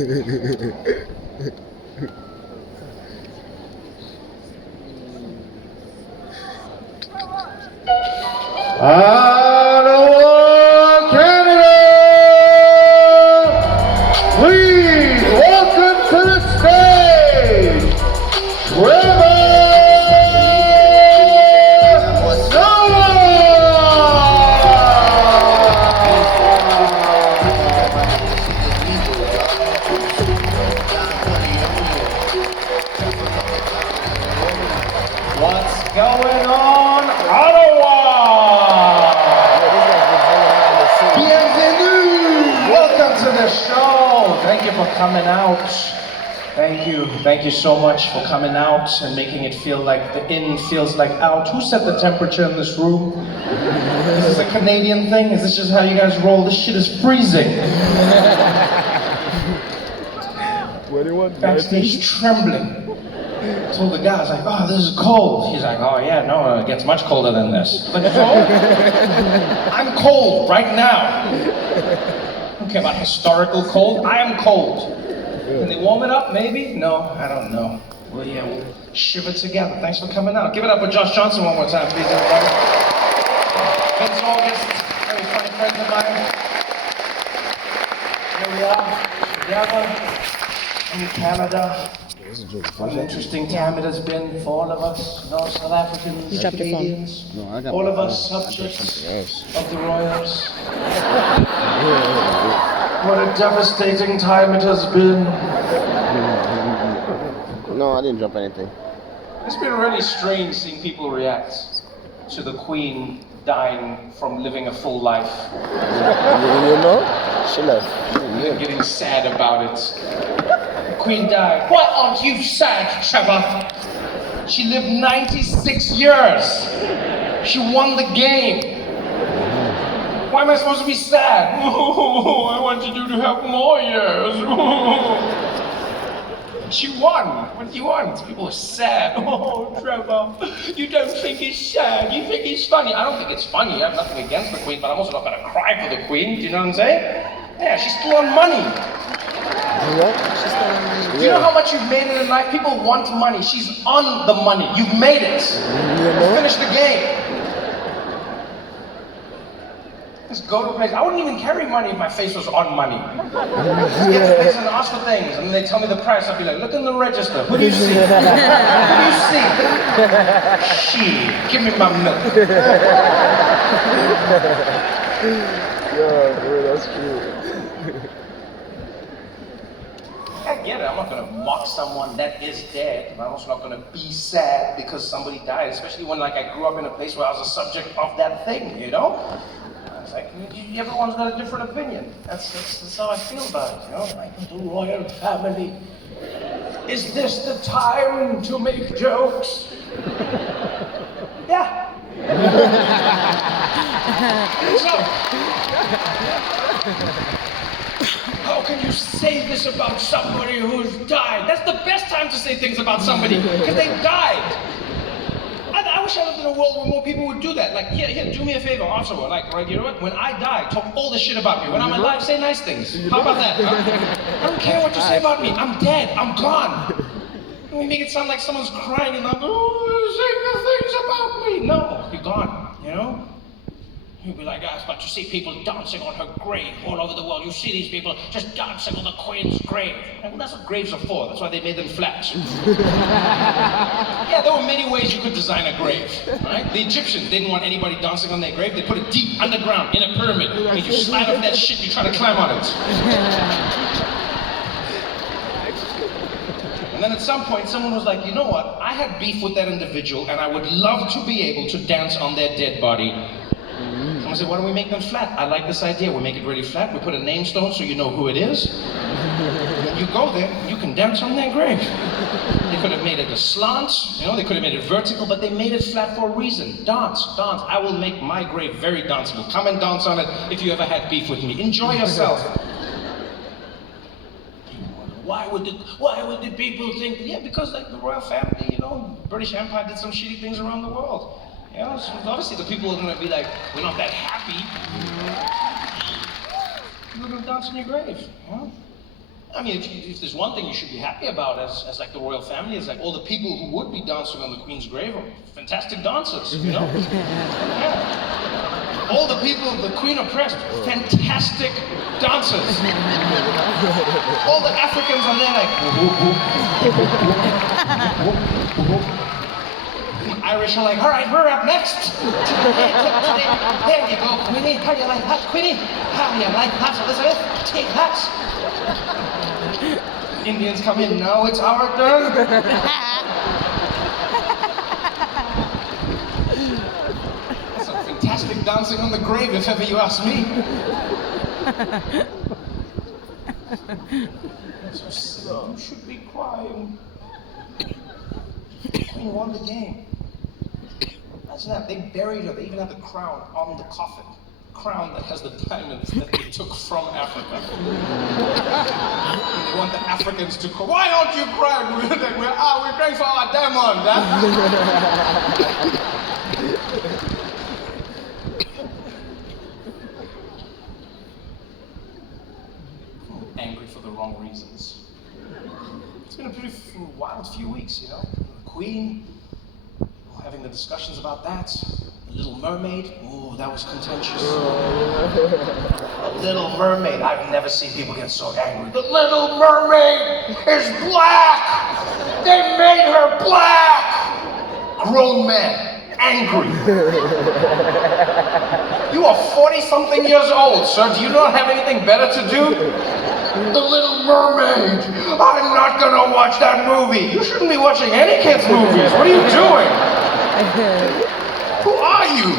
Ottawa, Canada! Please welcome to the stage, Trevor! What's going on, Ottawa? Bienvenue! Welcome to the show. Thank you for coming out. Thank you so much for coming out and making it feel like the in feels like out. Who set the temperature in this room? Is this a Canadian thing? Is this just how you guys roll? This shit is freezing. 21. Backstage trembling. I told the guy, I was like, oh, this is cold. He's like, oh yeah, no, it gets much colder than this. I was like, so? I'm cold right now. I don't care about historical cold. I am cold. Can they warm it up, maybe? No, I don't know. Well, yeah, we'll shiver together. Thanks for coming out. Give it up for Josh Johnson one more time, please, everybody. Vince August, very funny friend of mine. Here we are, together in Canada. What an interesting time it has been for all of us, South Africans, Canadians, all of us subjects of the Royals. What a devastating time it has been. No, I didn't drop anything. It's been really strange seeing people react to the Queen dying from living a full life. You know? She left. And getting sad about it. The Queen died. Why aren't you sad, Trevor? She lived 96 years. She won the game. Why am I supposed to be sad? Oh, I wanted you to have more years. She won. What do you want? People are sad. Oh, Trevor, you don't think it's sad. You think it's funny. I don't think it's funny. I have nothing against the Queen, but I'm also not going to cry for the Queen. Do you know what I'm saying? Yeah, she's still on money. What? Do you know how much you've made in life? People want money. She's on the money. You've made it. Finish the game. Just go to a place. I wouldn't even carry money if my face was on money. Just get to a place and ask for things, and they tell me the price. I'll be like, look in the register. Who do you see? Who do you see? She, give me my milk. Yeah, bro, that's true. I get it. I'm not going to mock someone that is dead. I'm also not going to be sad because somebody died, especially when I grew up in a place where I was a subject of that thing, you know? It's like, everyone's got a different opinion. That's how I feel about it, you know? Like the royal family. Is this the time to make jokes? Yeah. So, how can you say this about somebody who's died? That's the best time to say things about somebody, because they died. I wish I lived in a world where more people would do that. Like, here, do me a favor, also. Like, right, you know what? When I die, talk all the shit about me. When I'm alive, say nice things. How about that? Huh? I don't care what you say about me. I'm dead. I'm gone. We make it sound like someone's crying and like, oh, say good things about me. No, you're gone, you know? You'd be like us, but you see people dancing on her grave all over the world. You see these people just dancing on the Queen's grave. And that's what graves are for. That's why they made them flat. Yeah, there were many ways you could design a grave, right? The Egyptians didn't want anybody dancing on their grave. They put it deep underground in a pyramid. And you slide off that shit, you try to climb on it. And then at some point, someone was like, you know what? I had beef with that individual, and I would love to be able to dance on their dead body. Someone said, why don't we make them flat? I like this idea. We make it really flat. We put a name stone so you know who it is. When you go there, you can dance on their grave. They could have made it a slant, you know, they could have made it vertical, but they made it flat for a reason. Dance. I will make my grave very danceable. Come and dance on it if you ever had beef with me. Enjoy yourself. Why would the people think? Yeah, because like the royal family, you know, British Empire did some shitty things around the world. You know, so obviously the people are gonna be like, we're not that happy. You're gonna dance in your grave, you know? I mean, if there's one thing you should be happy about as like the royal family, is like all the people who would be dancing on the Queen's grave are fantastic dancers, you know? Yeah. All the people the Queen oppressed, fantastic dancers. All the Africans are there like, Irish are like, all right, we're up next. There you go, Queenie. How do you like that, Queenie? How do you like that, Elizabeth? Take that. Indians come in, now it's our turn. That's some fantastic dancing on the grave, if ever you ask me. So silly, you should be crying. Queen won the game. Imagine that, they buried her, they even had the crown on the coffin. Crown that has the diamonds that they took from Africa. And they want the Africans to cry. Why don't you cry? We're crying for our diamond, huh? Angry for the wrong reasons. It's been a pretty wild few weeks, you know? The Queen, having the discussions about that. Little Mermaid, oh, that was contentious. Little Mermaid, I've never seen people get so angry. The Little Mermaid is black! They made her black! Grown men, angry. You are 40-something years old, sir. Do you not have anything better to do? The Little Mermaid! I'm not gonna watch that movie! You shouldn't be watching any kids' movies! What are you doing? Who are you?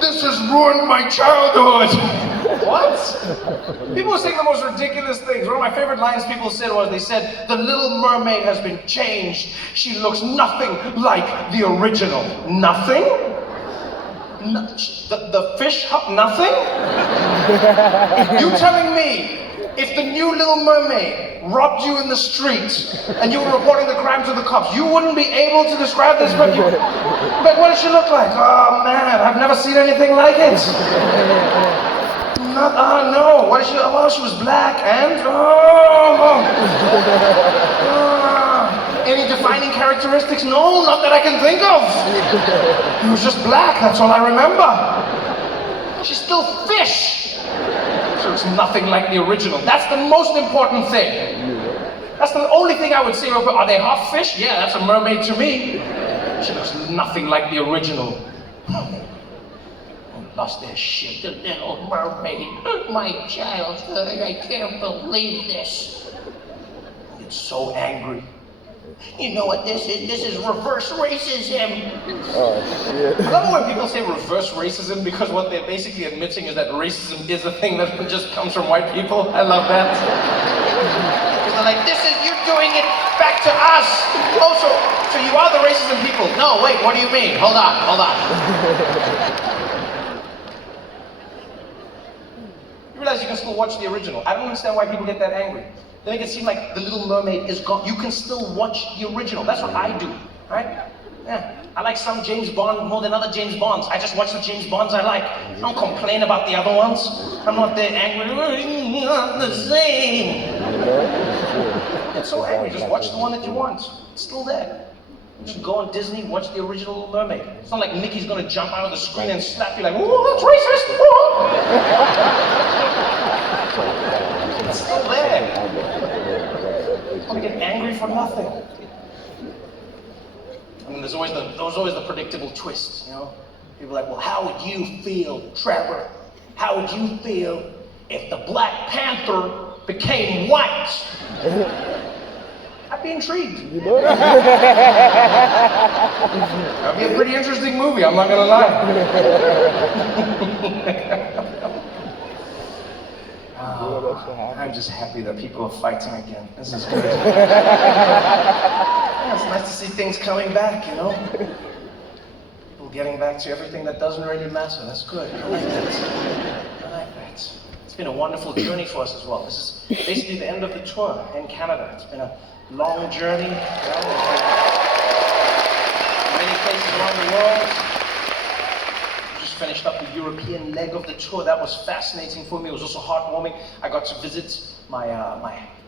This has ruined my childhood! What? People are saying the most ridiculous things. One of my favorite lines people said was, they said, the Little Mermaid has been changed. She looks nothing like the original. Nothing? The fish hut, nothing? You telling me, if the new Little Mermaid robbed you in the street and you were reporting the crime to the cops, you wouldn't be able to describe this, but what does she look like? Oh man, I've never seen anything like it. No, what is she? Oh, she was black and any defining characteristics? No, not that I can think of. It was just black, that's all I remember. She's still fish. So it's nothing like the original. That's the most important thing. That's the only thing I would say. Are they half fish? Yeah, that's a mermaid to me. She looks nothing like the original. Lost their shit. The Little Mermaid. My childhood. I can't believe this. It's so angry. You know what this is? This is reverse racism. Oh, shit. I love it when people say reverse racism, because what they're basically admitting is that racism is a thing that just comes from white people. I love that. Because they're like, you're doing it back to us. Oh, so you are the racism people. No, wait, what do you mean? Hold on. You realize you can still watch the original. I don't understand why people get that angry. They make it seem like the Little Mermaid is gone. You can still watch the original. That's what I do, right? Yeah. I like some James Bond more than other James Bonds. I just watch the James Bonds I like. I don't complain about the other ones. I'm not there angry. It's not the same. It's so angry. Just watch the one that you want. It's still there. You should go on Disney, watch the original Little Mermaid. It's not like Mickey's gonna jump out of the screen and slap you like, ooh, that's racist! It's still there. I'm gonna get angry for nothing. And then there's always the predictable twist, you know? People are like, well, how would you feel, Trevor? How would you feel if the Black Panther became white? I'd be intrigued. You know? That'd be a pretty interesting movie, I'm not gonna lie. I'm just happy that people are fighting again. This is good. Yeah, it's nice to see things coming back, you know? People getting back to everything that doesn't really matter. That's good. I like that. I like that. It's been a wonderful journey for us as well. This is basically the end of the tour in Canada. It's been a long journey, you know, many places around the world. Just finished up the European leg of the tour. That was fascinating for me. It was also heartwarming. I got to visit my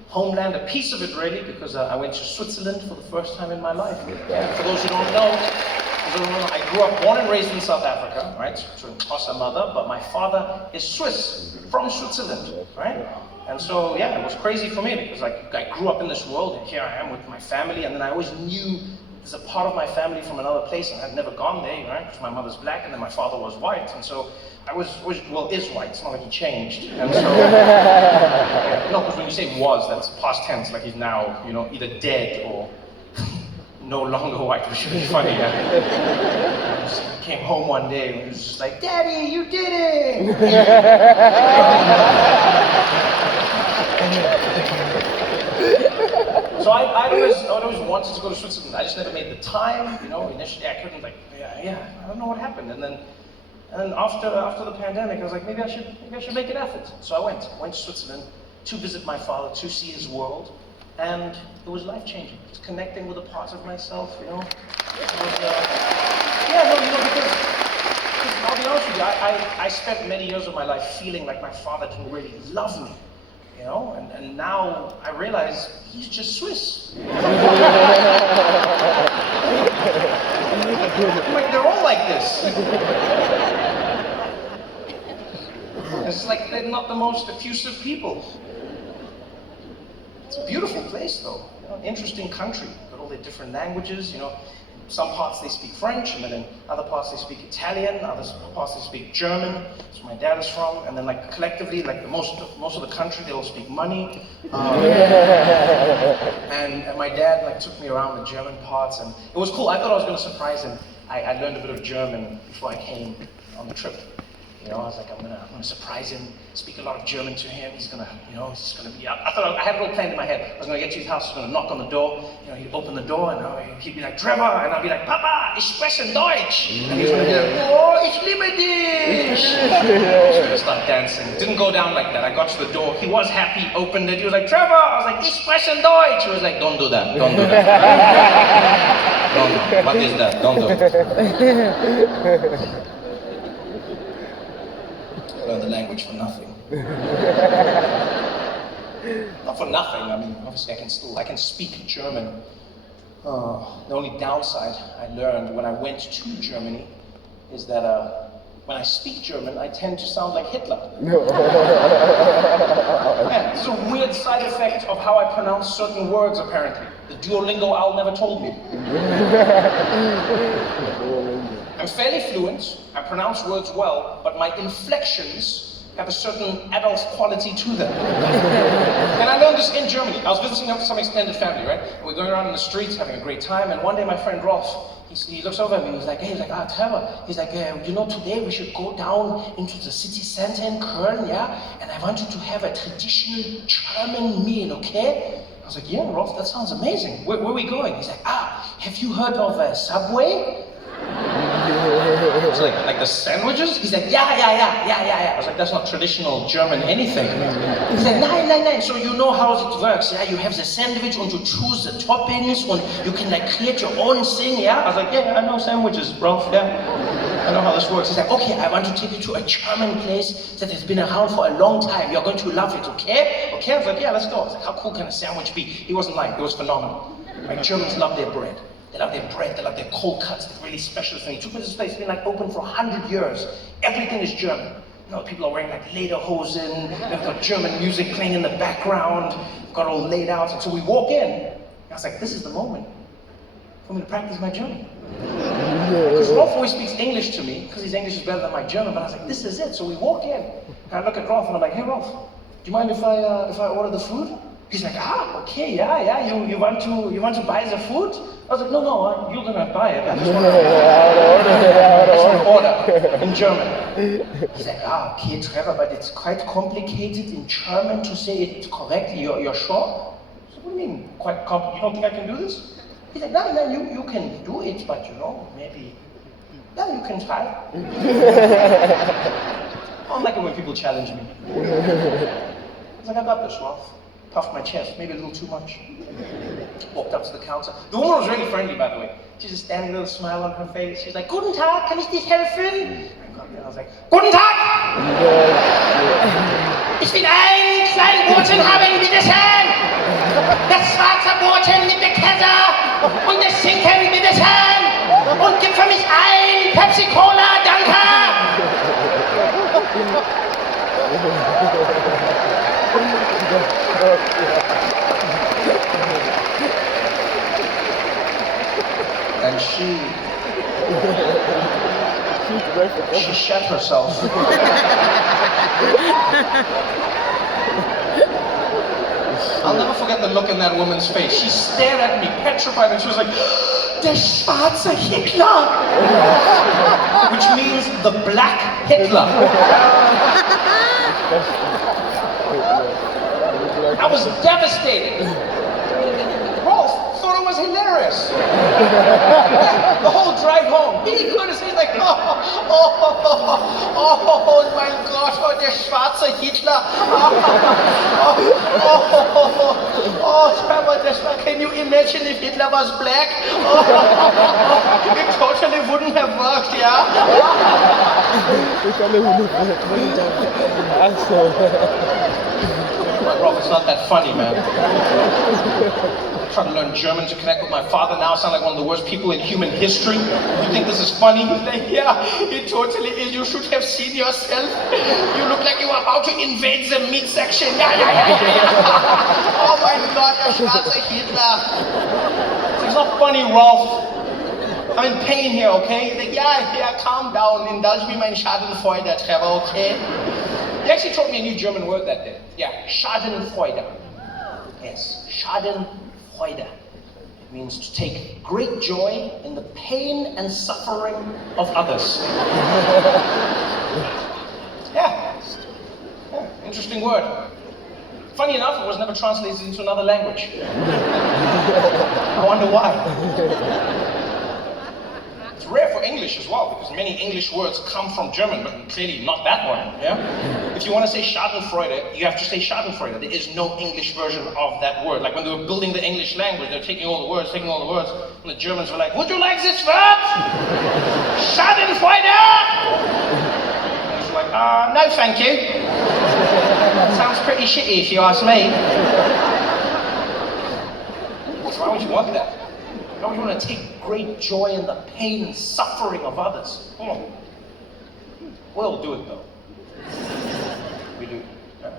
homeland, a piece of it really, because I went to Switzerland for the first time in my life. And for those who don't know, I grew up born and raised in South Africa, right? So in Xhosa mother, but my father is Swiss, from Switzerland, right? And so, yeah, it was crazy for me because like I grew up in this world and here I am with my family, and then I always knew there's a part of my family from another place and I'd never gone there, right? Because my mother's black and then my father was white, and so I was is white, it's not like he changed. And so, yeah, no, because when you say was, that's past tense, like he's now, you know, either dead or no longer white, which is funny, yeah. I came home one day and he was just like, Daddy, you did it! So I'd always wanted to go to Switzerland. I just never made the time, you know. Initially I couldn't, like, I don't know what happened. And then after the pandemic, I was like, maybe I should make an effort. So I went to Switzerland to visit my father, to see his world. And it was life-changing. Just connecting with a part of myself, you know. It was, because I'll be honest with you, I spent many years of my life feeling like my father didn't really love me, you know. And now I realize he's just Swiss. Like, they're all like this. It's like they're not the most effusive people. It's a beautiful place, though. You know, an interesting country. Got all their different languages. You know, some parts they speak French, and then in other parts they speak Italian. Other parts they speak German. That's where my dad is from. And then, like collectively, like most of the country, they all speak money. And my dad like took me around the German parts, and it was cool. I thought I was going to surprise him. I learned a bit of German before I came on the trip. You know, I was like, I'm gonna surprise him, speak a lot of German to him. He's gonna be. I thought I had it all planned in my head. I was gonna get to his house, I was gonna knock on the door. You know, he'd open the door, and he'd be like, Trevor, and I'd be like, Papa, ich spreche Deutsch. And he's gonna be like, oh, ich liebe dich. I was gonna start dancing. It didn't go down like that. I got to the door. He was happy. Opened it. He was like, Trevor. I was like, ich spreche Deutsch. He was like, don't do that. Don't do that. Don't. What is that? Don't do it. Learn the language for nothing. Not for nothing. I mean, obviously I can speak German. The only downside I learned when I went to Germany is that when I speak German, I tend to sound like Hitler. Yeah, this is a weird side effect of how I pronounce certain words, apparently. The Duolingo owl never told me. I'm fairly fluent, I pronounce words well, but my inflections have a certain adult quality to them. And I learned this in Germany. I was visiting some extended family, right? And we're going around in the streets having a great time, and one day my friend Rolf, he looks over at me, he's like, Trevor, he's like, you know, today we should go down into the city center in Köln, yeah? And I want you to have a traditional German meal, okay? I was like, yeah, Rolf, that sounds amazing. Where are we going? He's like, have you heard of Subway? It's like the sandwiches? He's like, yeah. I was like, that's not traditional German anything. He's like, nein. So you know how it works, yeah? You have the sandwich and you choose the toppings and you can like create your own thing, yeah? I was like, yeah, I know sandwiches, Ralph, yeah. I know how this works. He's like, okay, I want to take you to a German place that has been around for a long time. You're going to love it, okay? Okay, I was like, yeah, let's go. I was like, how cool can a sandwich be? He wasn't lying, it was phenomenal. Like, Germans love their bread. They love their bread, they love their cold cuts, they're really special thing. He took me to this place, it's been like open for 100 years. Everything is German. You know, people are wearing like lederhosen, they've got German music playing in the background, got all laid out. And so we walk in, I was like, this is the moment for me to practice my German. Because Rolf always speaks English to me, because his English is better than my German, but I was like, this is it. So we walk in, and I look at Rolf and I'm like, hey Rolf, do you mind if I order the food? He's like, okay, yeah, you want to buy the food? I was like, no, you're gonna buy it. I just want to order in German. He's like, okay, Trevor, but it's quite complicated in German to say it correctly. You're sure? So what do you mean, quite complicated? You don't think I can do this? He's like, no, you can do it, but you know, maybe, yeah, you can try. I don't like it when people challenge me. I was like, I got this, Rolf. Puffed my chest, maybe a little too much. Walked up to the counter. The woman was really friendly, by the way. She's just standing, a little smile on her face. She's like, Guten Tag, kann ich dich helfen? I was like, Guten Tag! Ich bin ein kleiner Boten haben, bitteschön! Das schwarze Boten mit der Käse und der Schinken, bitteschön! Und gib für mich ein Pepsi-Cola, danke! And she shat herself. I'll never forget the look in that woman's face. She stared at me, petrified, and she was like, der schwarze Hitler! Which means the black Hitler. I was devastated. Rolf thought it was hilarious. The whole drive home, he could have said like, oh my God, oh, der schwarze Hitler. Trevor, can you imagine if Hitler was black? It totally wouldn't have worked, yeah? Rolf, it's not that funny, man. I'm trying to learn German to connect with my father now. I sound like one of the worst people in human history. You think this is funny? He's like, yeah, it totally is. You should have seen yourself. You look like you were about to invade the meat section. Yeah. Oh my God, der schwarze Hitler. It's not funny, Rolf. I'm in pain here, okay? He's like, yeah, calm down. Indulge me mein Schadenfreude, Trevor, okay? He actually taught me a new German word that day. Yeah, Schadenfreude. Yes, Schadenfreude. It means to take great joy in the pain and suffering of others. Yeah, interesting word. Funny enough, it was never translated into another language. I wonder why. It's rare for English as well, because many English words come from German, but clearly not that one, yeah? If you want to say Schadenfreude, you have to say Schadenfreude. There is no English version of that word. Like when they were building the English language, they're taking all the words, and the Germans were like, would you like this word? Schadenfreude? And it's like, no thank you. Sounds pretty shitty if you ask me. Why would you want that? Why would you want to take great joy in the pain and suffering of others? We'll do it though. We do. Yeah.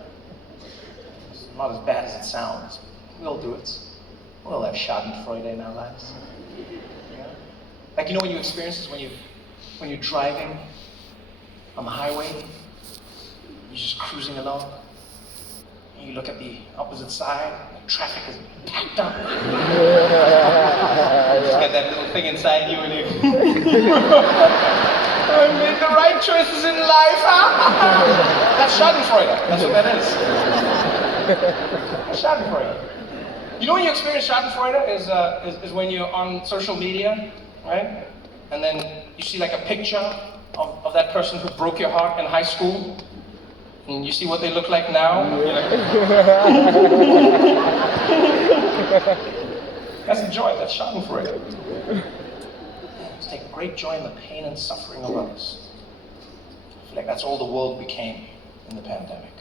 It's not as bad as it sounds. We'll do it. We'll have Schadenfreude in our lives. Yeah. Like when you experience this when you're driving on the highway, you're just cruising along, and you look at the opposite side, the traffic is packed up. Just got that little thing inside you and you I made the right choices in life, huh? That's Schadenfreude. That's what that is. That's Schadenfreude. You know when you experience Schadenfreude is when you're on social media, right? And then you see like a picture of that person who broke your heart in high school, and you see what they look like now. You're like, that's the joy. That's Schadenfreude. Let's take great joy in the pain and suffering of others. I feel like that's all the world became in the pandemic.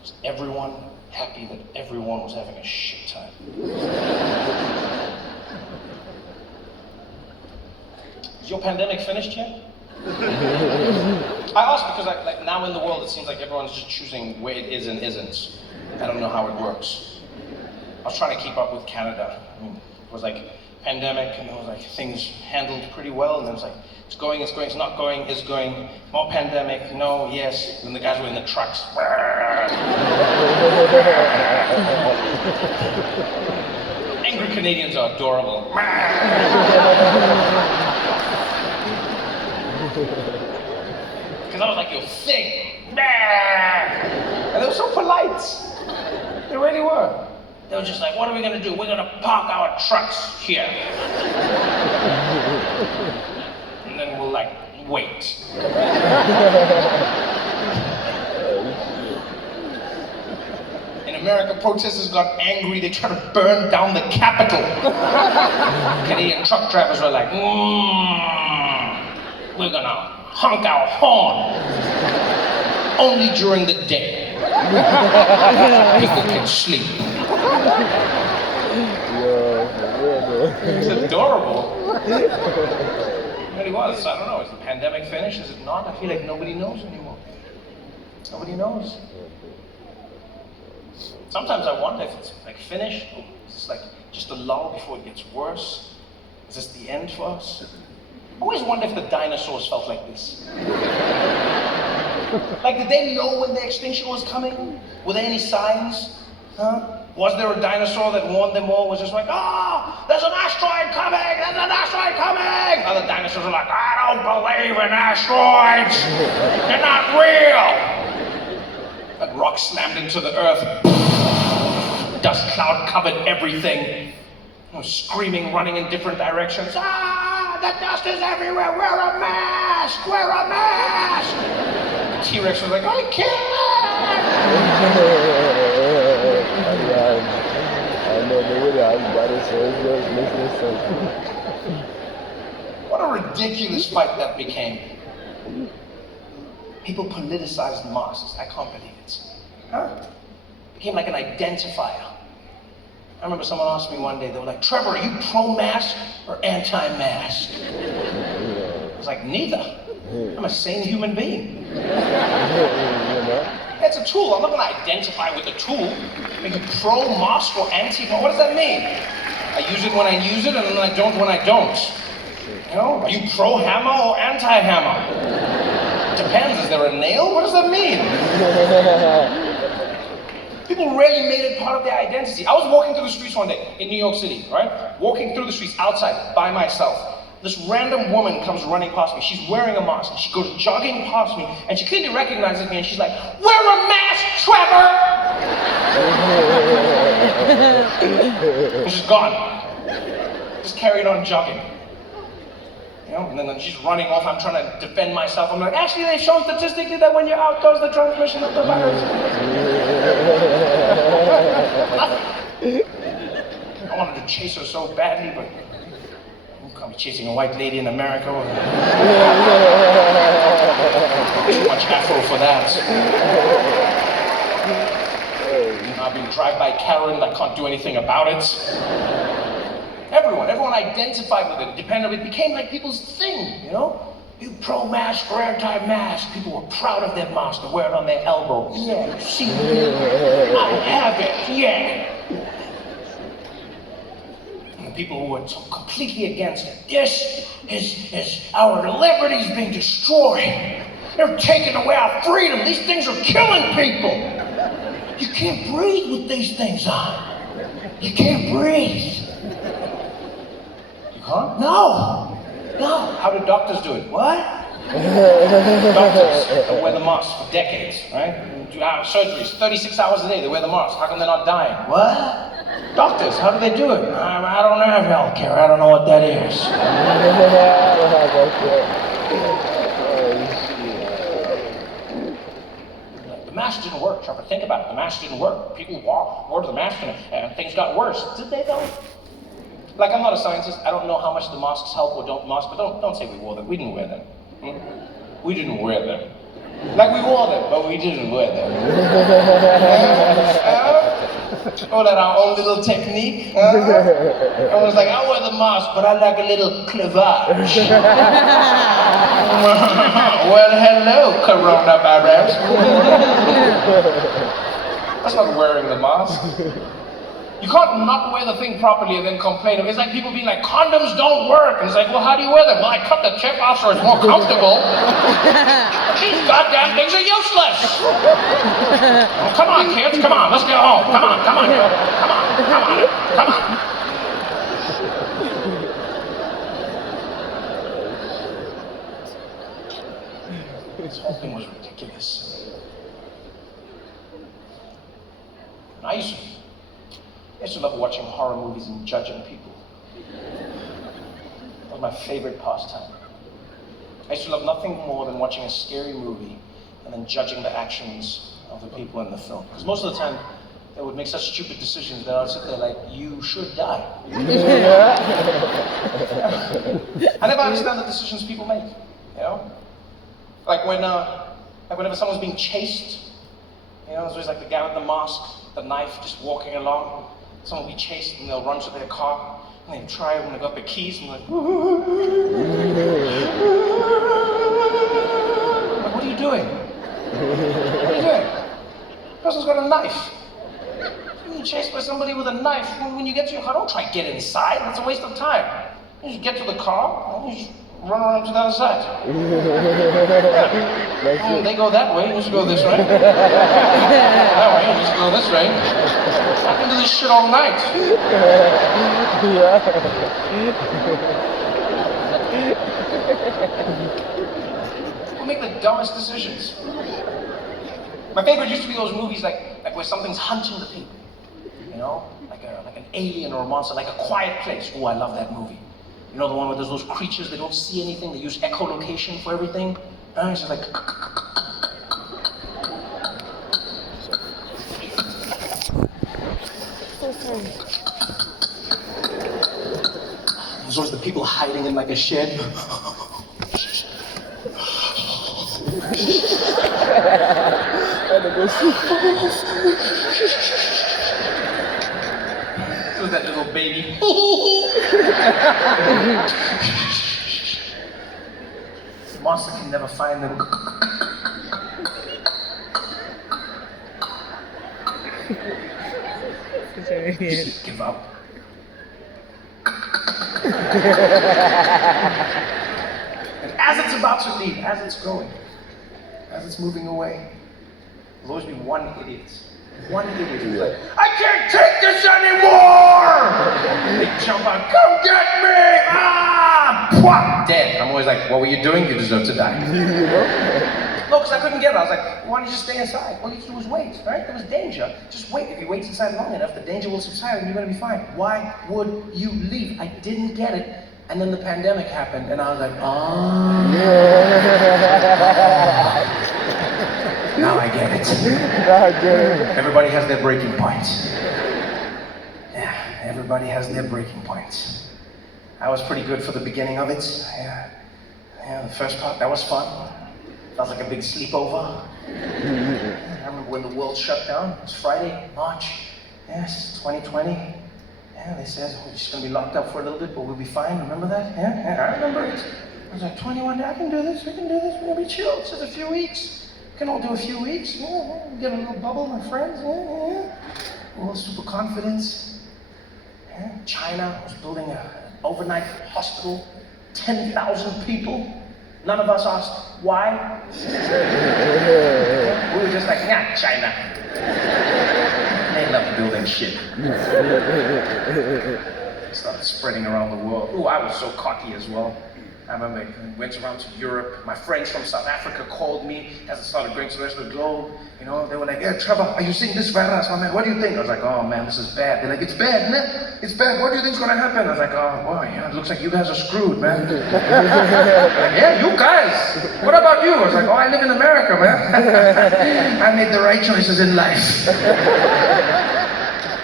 Just everyone happy that everyone was having a shit time. Is your pandemic finished yet? I ask because like now in the world it seems like everyone's just choosing where it is and isn't. I don't know how it works. I was trying to keep up with Canada. I mean, it was like pandemic and it was like things handled pretty well, and then it's like it's going, it's not going, it's going. More pandemic, no, yes. And the guys were in the trucks. Angry Canadians are adorable. Because I was like, your thing. And they were so polite. They really were. They were just like, what are we going to do? We're going to park our trucks here. And then we'll like, wait. In America, protesters got angry. They tried to burn down the Capitol. Canadian truck drivers were like, we're gonna honk our horn only during the day. People can sleep. Yo, for real though. It's adorable. It really was. I don't know. Is the pandemic finished? Is it not? I feel like nobody knows anymore. Nobody knows. Sometimes I wonder if it's like finished. Is this like just a lull before it gets worse? Is this the end for us? I always wonder if the dinosaurs felt like this. Like, did they know when the extinction was coming? Were there any signs? Huh? Was there a dinosaur that warned them all? Was just like, there's an asteroid coming! There's an asteroid coming! Other dinosaurs are like, I don't believe in asteroids! They're not real! That rock slammed into the earth. Dust cloud covered everything. Screaming, running in different directions. The dust is everywhere! Wear a mask! Wear a mask! T-Rex was like, I can't! I know the way that dinosaurs was making sense. What a ridiculous fight that became. People politicized masks. I can't believe it. Huh? Became like an identifier. I remember someone asked me one day, they were like, Trevor, are you pro-mask or anti-mask? I was like, neither. I'm a sane human being. It's a tool. I'm not going to identify with the tool. Are you pro-mask or anti-mask? What does that mean? I use it when I use it, and then I don't when I don't. You know? Are you pro-hammer or anti-hammer? Depends. Is there a nail? What does that mean? People really made it part of their identity. I was walking through the streets one day in New York City, right? Walking through the streets outside by myself. This random woman comes running past me. She's wearing a mask. She goes jogging past me, and she clearly recognizes me, and she's like, wear a mask, Trevor! And she's gone. Just carried on jogging. You know, and then she's running off. I'm trying to defend myself. I'm like, actually, they've shown statistically that when you're outdoors, the transmission of the virus. I wanted to chase her so badly, but you can't be chasing a white lady in America. Too much afro for that. I've been drive-by Karen. I can't do anything about it. Everyone identified with it. It became like people's thing, you know? You pro-mask or anti-mask. People were proud of their mask. They wear it on their elbow. Yeah, see, I have it, yeah. And the people who were so completely against it. This is our liberties being destroyed. They're taking away our freedom. These things are killing people. You can't breathe with these things on. You can't breathe. Huh? No. How do doctors do it? What? Doctors wear the mask for decades, right? Do surgeries, 36 hours a day, they wear the mask. How come they're not dying? What? Doctors, how do they do it? I don't have health care. I don't know what that is. The mask didn't work, Trevor. Think about it. The mask didn't work. People wore the mask and things got worse. Did they though? Like, I'm not a scientist. I don't know how much the masks help or don't mask, but don't say we wore them. We didn't wear them. We didn't wear them. Like, we wore them, but we didn't wear them. Oh, that our own little technique. I was like, I wear the mask, but I like a little cleavage. Well, hello, coronavirus. That's not wearing the mask. You can't not wear the thing properly and then complain. It's like people being like, condoms don't work. And it's like, well, how do you wear them? Well, I cut the tip off so it's more comfortable. These goddamn things are useless. Oh, come on, kids, come on, let's get home. Come on. This whole thing was ridiculous. And I used to love watching horror movies and judging people. That was my favorite pastime. I used to love nothing more than watching a scary movie and then judging the actions of the people in the film. Because most of the time, they would make such stupid decisions that I would sit there like, you should die. I never understand the decisions people make, you know? Like whenever someone's being chased, You know, there's always like the guy with the mask, the knife, just walking along. Someone will be chased and they'll run to their car. And they try when they got the keys and like, like, what are you doing? What are you doing? The person's got a knife. You're chased by somebody with a knife. When you get to your car, don't try to get inside. That's a waste of time. You just get to the car and you just run around to the other side. Oh, they go that way, you just go this way. That way, you just go this way. I can do this shit all night. People make the dumbest decisions. My favorite used to be those movies like where something's hunting the people. You know, like an alien or a monster, like A Quiet Place. Oh, I love that movie. You know the one where there's those creatures, they don't see anything, they use echolocation for everything? It's just like... There's always the people hiding in like a shed. So that little baby. The monster can never find them. Just give up. And as it's about to leave, as it's going, as it's moving away, there'll always be one idiot. One idiot who's like, I can't take this anymore! They jump out, come get me! Ah! Pwah! Dead. I'm always like, what were you doing? You deserve to die. No, because I couldn't get it. I was like, why don't you just stay inside? All you have to do is wait, right? There was danger. Just wait. If you wait inside long enough, the danger will subside and you're going to be fine. Why would you leave? I didn't get it. And then the pandemic happened, and I was like, oh. Now I get it. Now I get it. Everybody has their breaking point. Yeah, everybody has their breaking point. I was pretty good for the beginning of it. Yeah, the first part, that was fun. Felt like a big sleepover. I remember when the world shut down. It was Friday, March. Yes, 2020. Yeah, they said, we're just going to be locked up for a little bit, but we'll be fine. Remember that? Yeah, I remember it. I was like, 21, I can do this, we can do this, we're going to be chill. It's just a few weeks. We can all do a few weeks. Yeah, get a little bubble, my friends. Yeah. A little super confidence. Yeah. China was building an overnight hospital, 10,000 people. None of us asked why. We were just like, nah, China. They love building shit. It started spreading around the world. Ooh, I was so cocky as well. I remember I went around to Europe. My friends from South Africa called me as I started going to the rest of the globe. You know, they were like, yeah, Trevor, are you seeing this virus? Oh, man, what do you think? I was like, oh, man, this is bad. They're like, it's bad, isn't it? It's bad. What do you think's going to happen? I was like, oh, boy, yeah, it looks like you guys are screwed, man. They're like, yeah, you guys. What about you? I was like, oh, I live in America, man. I made the right choices in life.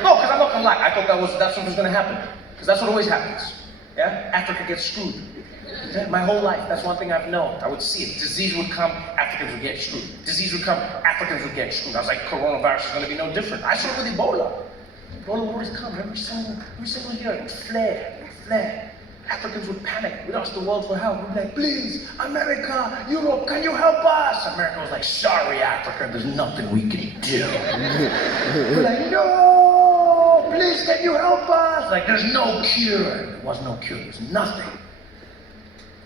No, because I'm not going to lie. I thought that's what was going to happen. Because that's what always happens. Yeah? Africa gets screwed. My whole life, that's one thing I've known. I would see it. Disease would come, Africans would get screwed. Disease would come, Africans would get screwed. I was like, coronavirus is going to be no different. I saw it with Ebola. Ebola would always come every single year. It would flare. Africans would panic. We'd ask the world for help. We'd be like, please, America, Europe, can you help us? America was like, sorry, Africa, there's nothing we can do. We're like, no, please, can you help us? Like, there's no cure. There was no cure. There was nothing.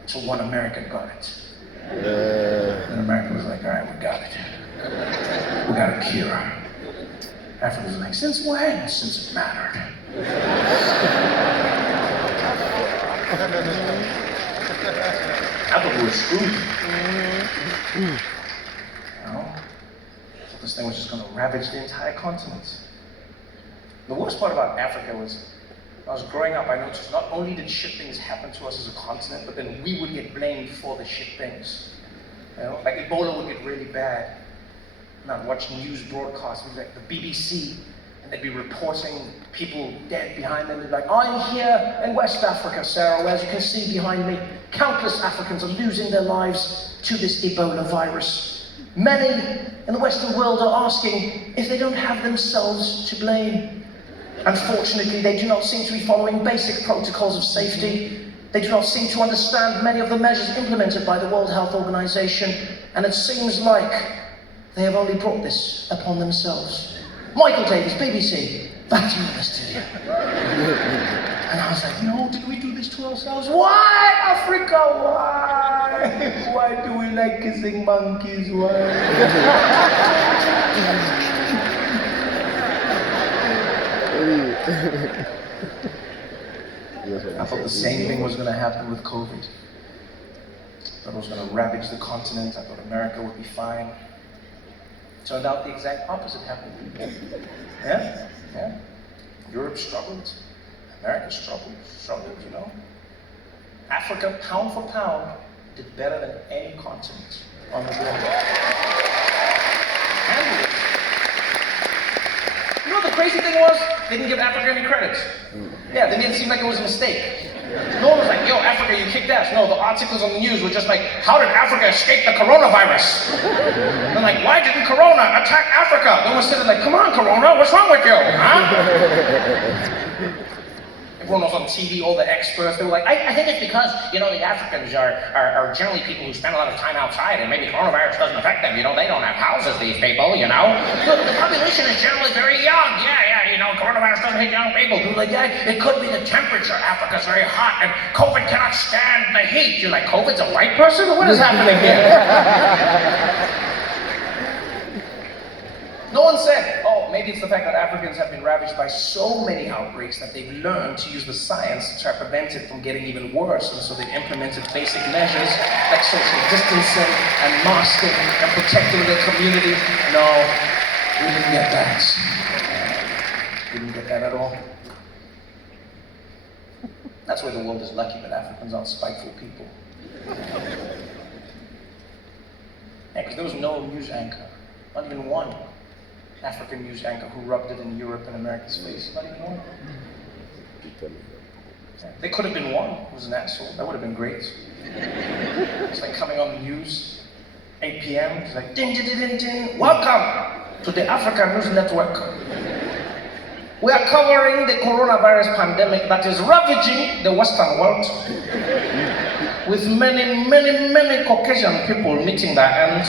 Until one American got it. And America was like, all right, we got it. We got a cure. Africa was like, since when? Since it mattered. I thought we were screwed. You know? So this thing was just going to ravage the entire continent. The worst part about Africa was, when I was growing up, I noticed not only did shit things happen to us as a continent, but then we would get blamed for the shit things. You know, like Ebola would get really bad. And I'd watch news broadcasts, like the BBC, and they'd be reporting people dead behind them. They'd be like, I'm here in West Africa, Sarah, as you can see behind me, countless Africans are losing their lives to this Ebola virus. Many in the Western world are asking if they don't have themselves to blame. Unfortunately, they do not seem to be following basic protocols of safety. They do not seem to understand many of the measures implemented by the World Health Organization, and it seems like they have only brought this upon themselves. Michael Davis, BBC, back to you in the studio. And I was like, no, did we do this to ourselves? Why, Africa, why? Why do we like kissing monkeys? Why? I thought the same thing was going to happen with COVID. I thought it was going to ravage the continent. I thought America would be fine. Turned out the exact opposite happened. Yeah? Europe struggled. America struggled, you know. Africa, pound for pound, did better than any continent on the globe. Handled it. You know what the crazy thing was? They didn't give Africa any credit. Yeah, they made it seem like it was a mistake. No one was like, yo, Africa, you kicked ass. No, the articles on the news were just like, how did Africa escape the coronavirus? They're like, why didn't Corona attack Africa? They were sitting like, come on, Corona, what's wrong with you? Huh? Everyone was on TV, all the experts, they were like, I think it's because, you know, the Africans are generally people who spend a lot of time outside and maybe coronavirus doesn't affect them, you know, they don't have houses, these people, you know. The population is generally very young, yeah, you know, coronavirus doesn't hit young people. People are like, yeah, it could be the temperature, Africa's very hot and COVID cannot stand the heat. You're like, COVID's a white person? What is happening here? No one said, oh, maybe it's the fact that Africans have been ravaged by so many outbreaks that they've learned to use the science to try to prevent it from getting even worse, and so they've implemented basic measures like social distancing and masking and protecting their community. No, we didn't get that. We didn't get that at all. That's why the world is lucky that Africans aren't spiteful people. Yeah, because there was no news anchor, not even one African news anchor who rubbed it in Europe and America's face. Not even one. There could have been one who was an asshole. That would have been great. It's like coming on the news, 8 p.m. It's like, din, din, din, din. Welcome to the African News Network. We are covering the coronavirus pandemic that is ravaging the Western world, with many Caucasian people meeting their end.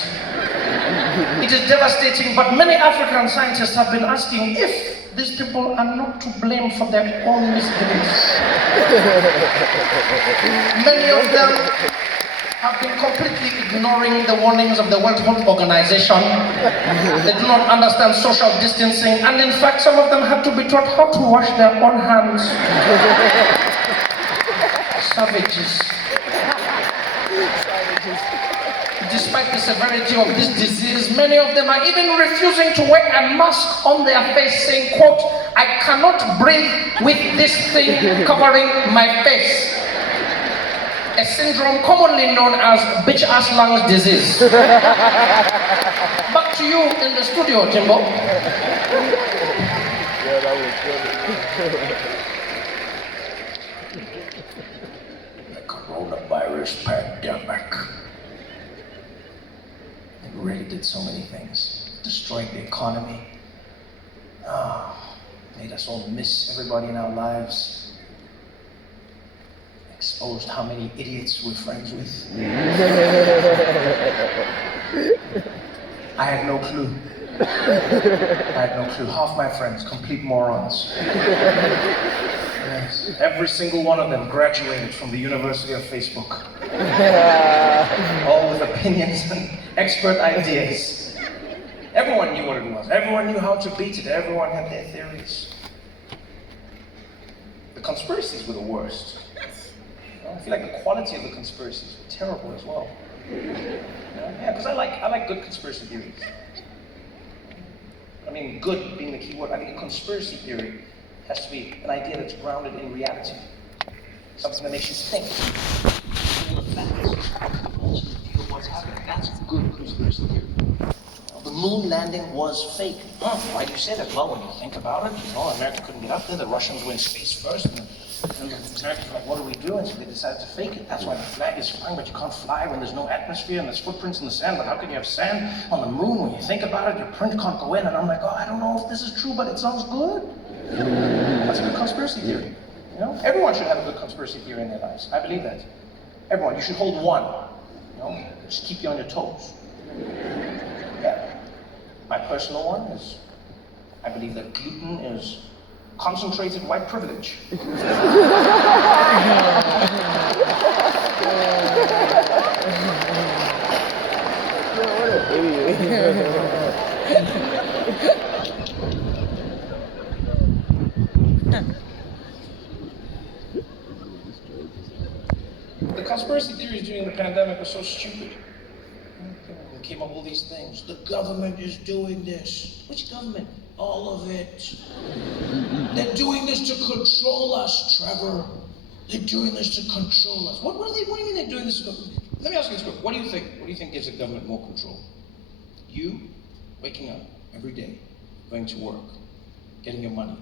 It is devastating, but many African scientists have been asking if these people are not to blame for their own misdeeds. Many of them have been completely ignoring the warnings of the World Health Organization. They do not understand social distancing, and in fact, some of them had to be taught how to wash their own hands. Savages. Despite the severity of this disease, many of them are even refusing to wear a mask on their face, saying, quote, I cannot breathe with this thing covering my face. A syndrome commonly known as bitch-ass lungs disease. Back to you in the studio, Jimbo. Yeah, that was The coronavirus pandemic. It really did so many things. Destroyed the economy. Made us all miss everybody in our lives. Exposed how many idiots we're friends with. I had no clue. Half my friends, complete morons. Yes. Every single one of them graduated from the University of Facebook. All with opinions and expert ideas. Everyone knew what it was. Everyone knew how to beat it. Everyone had their theories. The conspiracies were the worst. I feel like the quality of the conspiracies were terrible as well. Yeah, because I like good conspiracy theories. I mean, good being the key word. I think a conspiracy theory has to be an idea that's grounded in reality. Something that makes you think. What's happening? That's a good conspiracy theory. The moon landing was fake. Why do you say that? Well, when you think about it, America couldn't get up there. The Russians were in space first, and And the Americans were like, what do we do? And so they decided to fake it. That's why the flag is flying, but you can't fly when there's no atmosphere and there's footprints in the sand. But how can you have sand on the moon? When you think about it, your print can't go in. And I'm like, oh, I don't know if this is true, but it sounds good. That's a good conspiracy theory. You know, everyone should have a good conspiracy theory in their lives. I believe that. Everyone, you should hold one. You know, just keep you on your toes. Yeah. My personal one is, I believe that gluten is concentrated white privilege. The conspiracy theories during the pandemic were so stupid. They came up with all these things. The government is doing this. Which government? All of it. They're doing this to control us, Trevor. They're doing this to control us. What do you mean they're doing this to control? Let me ask you this question. What do you think? What do you think gives the government more control? You waking up every day, going to work, getting your money,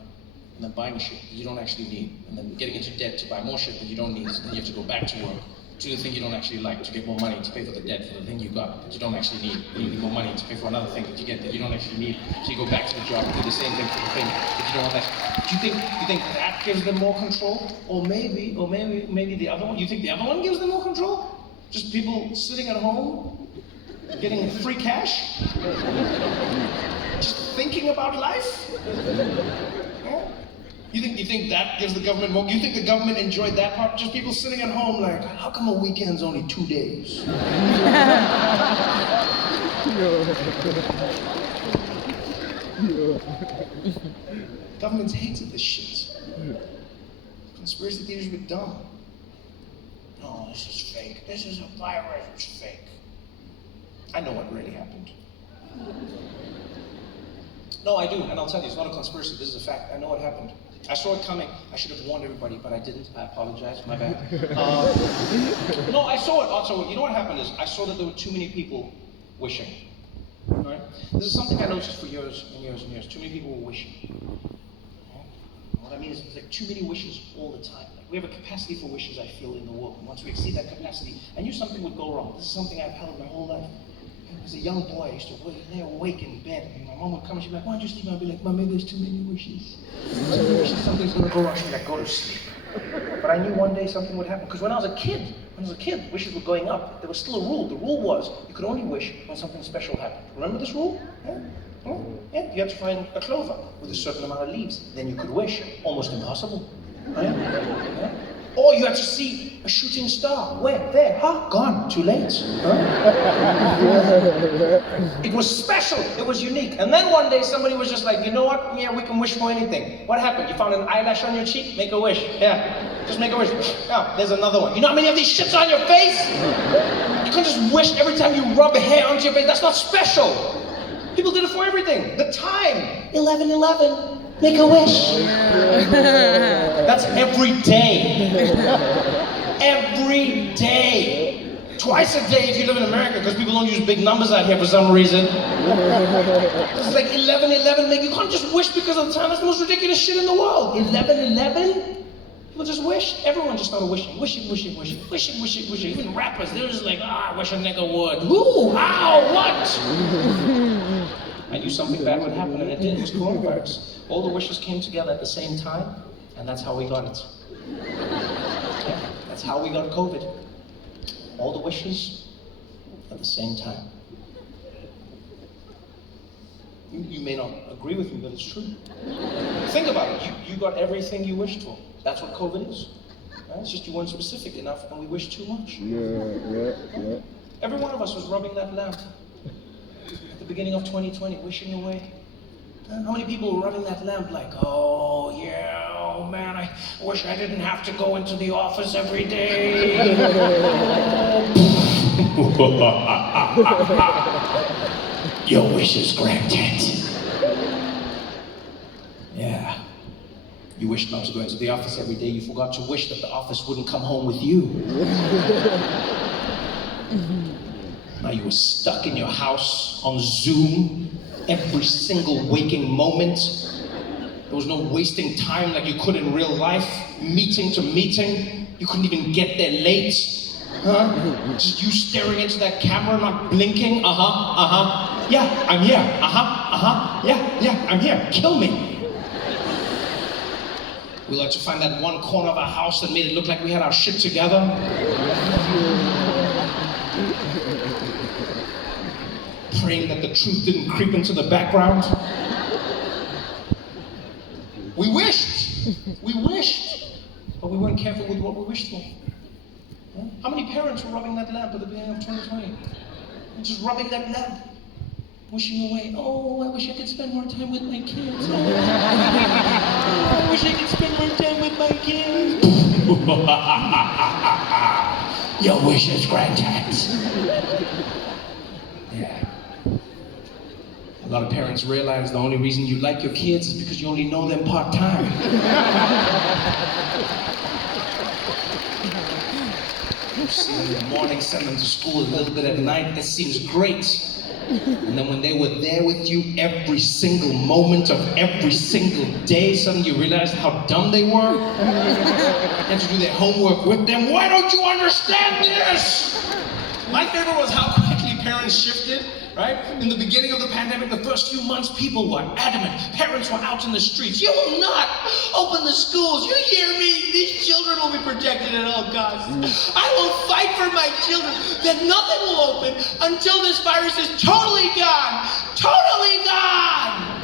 and then buying shit that you don't actually need, and then getting into debt to buy more shit that you don't need, so then you have to go back to work, do the thing you don't actually like, to get more money to pay for the debt for the thing you got that you don't actually need. You need more money to pay for another thing that you get that you don't actually need, so you go back to the job and do the same thing for the thing that you don't actually. Do you think that gives them more control? Or maybe the other one? You think the other one gives them more control? Just people sitting at home, getting free cash? Just thinking about life? Yeah? You think that gives the government more? You think the government enjoyed that part? Just people sitting at home like, how come a weekend's only 2 days? Governments hated this shit. Conspiracy theories were dumb. No, this is fake. This is a virus. It's fake. I know what really happened. No, I do, and I'll tell you, it's not a conspiracy. This is a fact. I know what happened. I saw it coming. I should have warned everybody, but I didn't. I apologize. My bad. No, I saw it. Also, you know what happened is I saw that there were too many people wishing. All right? This is something I noticed for years and years and years. Too many people were wishing. What I mean is, there's like too many wishes all the time. Like we have a capacity for wishes, I feel, in the world. And once we exceed that capacity, I knew something would go wrong. This is something I've held my whole life. As a young boy, I used to lay awake in bed, and my mom would come and she'd be like, why don't you sleep? And I'd be like, Mom, maybe there's too many wishes. Too many wishes, something's gonna go wrong. She'd be like, go to sleep. But I knew one day something would happen. Because when I was a kid, wishes were going up. There was still a rule. The rule was, you could only wish when something special happened. Remember this rule? Yeah? Yeah, you had to find a clover with a certain amount of leaves. Then you could wish. Almost impossible. Yeah? Yeah? Or you had to see a shooting star. Where? There. Huh? Gone. Too late. Huh? It was special. It was unique. And then one day somebody was just like, you know what? Yeah, we can wish for anything. What happened? You found an eyelash on your cheek? Make a wish. Yeah. Just make a wish. Yeah, there's another one. You know how many of these shits on your face? You can't just wish every time you rub hair onto your face. That's not special. People did it for everything. The time. 11:11. Make a wish. That's every day. Every day. Twice a day if you live in America, because people don't use big numbers out here for some reason. It's like 11:11. Like, you can't just wish because of the time. That's the most ridiculous shit in the world. 11:11? People just wish. Everyone just started wishing. Wishing. Even rappers, they were just like, I wish a nigga would. Who? How? What? I knew something bad would happen, and it did. It was coronavirus. All the wishes came together at the same time, and that's how we got it. Yeah, that's how we got COVID. All the wishes at the same time. You may not agree with me, but it's true. Think about it. You got everything you wished for. That's what COVID is. Right? It's just you weren't specific enough, and we wished too much. Yeah. Every one of us was rubbing that lamp. At the beginning of 2020, wishing away. How many people were rubbing that lamp like, oh yeah, oh man, I wish I didn't have to go into the office every day. Your wish is granted. Yeah. You wished not to go into the office every day. You forgot to wish that the office wouldn't come home with you. Now you were stuck in your house on Zoom every single waking moment. There was no wasting time like you could in real life, meeting to meeting. You couldn't even get there late. Huh? Just you staring into that camera, not blinking. Yeah, I'm here. Yeah, I'm here. Kill me. We like to find that one corner of our house that made it look like we had our shit together. Praying that the truth didn't creep into the background. We wished, but we weren't careful with what we wished for. Huh? How many parents were rubbing that lamp at the beginning of 2020? Just rubbing that lamp, wishing away, oh, I wish I could spend more time with my kids. Oh, I wish I could spend more time with my kids. Your wishes granted. Yeah. A lot of parents realize the only reason you like your kids is because you only know them part-time. You see them in the morning, send them to school a little bit at night, that seems great. And then when they were there with you every single moment of every single day, suddenly you realized how dumb they were. You had to do their homework with them. Why don't you understand this? My favorite was how quickly parents shifted, right? In the beginning of the pandemic, the first few months, people were adamant. Parents were out in the streets. You will not open the schools. You hear me? These children will be protected at all costs. I will fight for my children. That nothing will open until this virus is totally gone. Totally gone!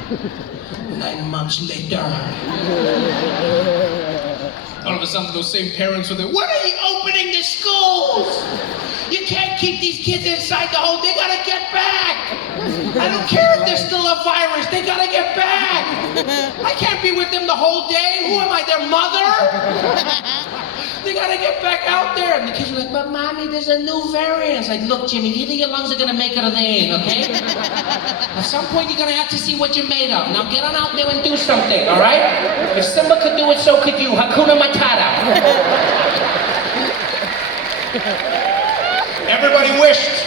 9 months later. All of a sudden, those same parents were there. When are you opening the schools? You can't keep these kids inside the home. They gotta get back. I don't care if there's still a virus. They gotta get back. I can't be with them the whole day. Who am I, their mother? They gotta get back out there. And the kids are like, but mommy, there's a new variant. It's like, look, Jimmy, either your lungs are gonna make it or they ain't, okay? At some point, you're gonna have to see what you're made of. Now get on out there and do something, all right? If Simba could do it, so could you. Hakuna Matata. Everybody wished.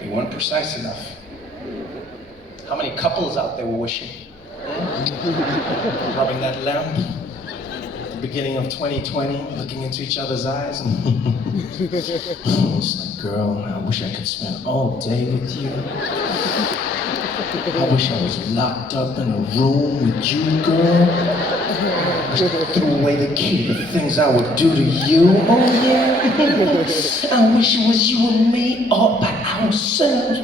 They weren't precise enough. How many couples out there were wishing? Rubbing that lamp at the beginning of 2020, looking into each other's eyes. It's like, girl, I wish I could spend all day with you. I wish I was locked up in a room with you, girl. I wish I threw away the key to the things I would do to you. Oh yeah. I wish it was you and me all by ourselves.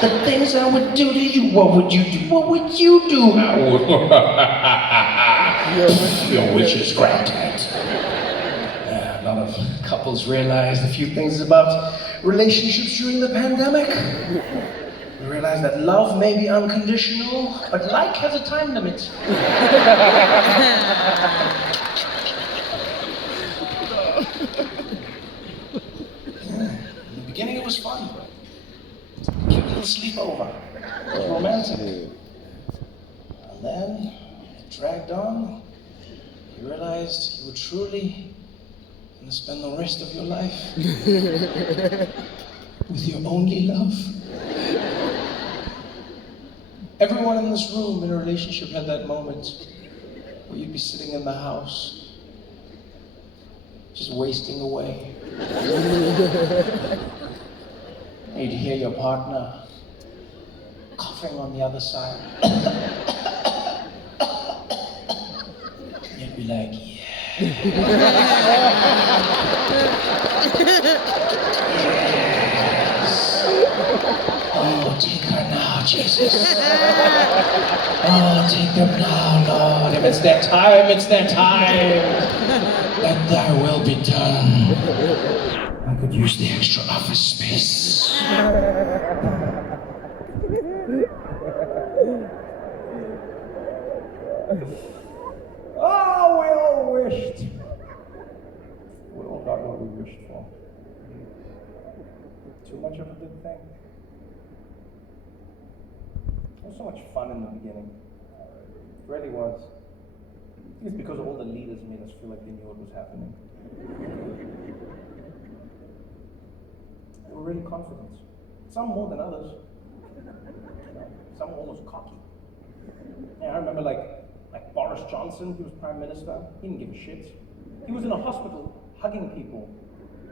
The things I would do to you. What would you do? What would you do? I would. Your wish is granted. A lot of couples realized a few things about relationships during the pandemic. We realize that love may be unconditional, but like has a time limit. In the beginning it was fun. It was a cute little sleepover. It was romantic. And then it dragged on. You realized you were truly going to spend the rest of your life with your only love. Everyone in this room in a relationship had that moment where you'd be sitting in the house, just wasting away. And you'd hear your partner coughing on the other side. You'd be like, yeah. Oh, take her now, Jesus. Oh, take them now, Lord. If it's their time, it's their time. Let thy will be done. I could use the extra office space. Oh, we all wished. We all got what we wished for. Too much of a good thing. It was so much fun in the beginning. It really was. I think it's because all the leaders made us feel like they knew what was happening. They were really confident. Some more than others. Some were almost cocky. Yeah, I remember like Boris Johnson, he was prime minister. He didn't give a shit. He was in a hospital hugging people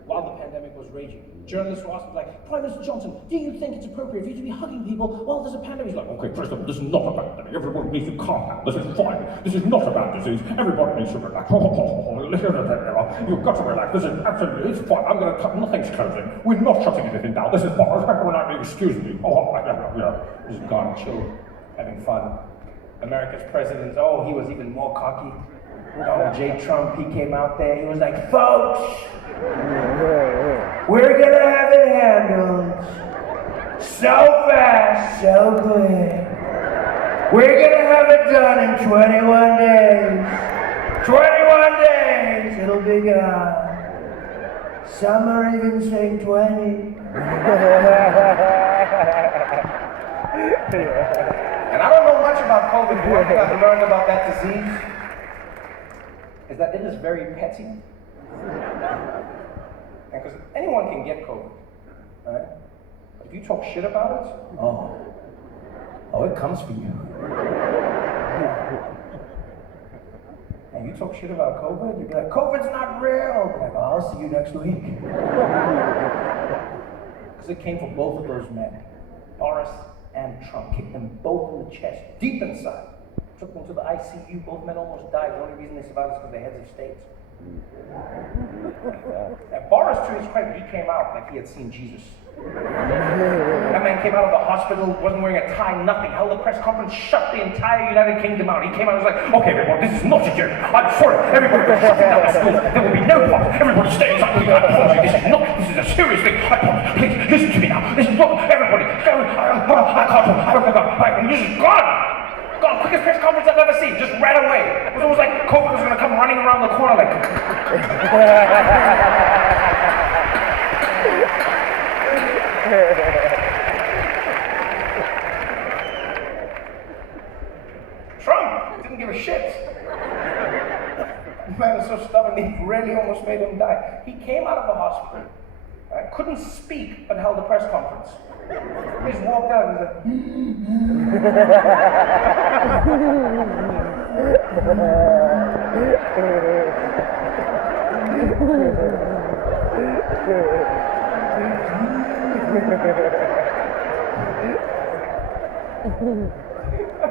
while the pandemic was raging. Journalists were asking, like, Prime Minister Johnson, do you think it's appropriate for you to be hugging people while there's a pandemic? He's like, okay, President, this is not a pandemic. Everybody needs to calm down. This is fine. This is not a bad disease. Everybody needs to relax. You've got to relax. This is absolutely, it's fine. I'm going to cut, nothing's closing. We're not shutting anything down. This is Boris. We're not, excuse me. He's gone, chill, having fun. America's president, oh, he was even more cocky. Donald J. Trump, he came out there, he was like, folks, we're gonna have it handled so fast, so quick. We're gonna have it done in 21 days. 21 days, it'll be gone. Some are even saying 20. And I don't know much about COVID, but one thing I've learned about that disease is that it is very petty. And because anyone can get COVID, right? But if you talk shit about it, oh, it comes for you. And you talk shit about COVID, you'd be like, COVID's not real. I'll be like, I'll see you next week. Because it came from both of those men, Boris and Trump, kicked them both in the chest, deep inside. Took them to the ICU, both men almost died. The only reason they survived is because they're heads of states. And Boris, to his credit, he came out like he had seen Jesus. That man came out of the hospital, wasn't wearing a tie, nothing, held a press conference, shut the entire United Kingdom out. He came out and was like, okay, everyone, this is not a joke. I'm for it. Everybody is shutting down the schools. There will be no problems. Everybody stay inside. I promise you, this is a serious thing. I promise. Please, listen to me now. This is not everybody. I can't talk. I forgot. And this is gone. God, quickest press conference I've ever seen, just ran away. It was almost like COVID was gonna come running around the corner like. Trump didn't give a shit. The man was so stubborn, he really almost made him die. He came out of the hospital, right? Couldn't speak, but held a press conference. He just walked out and I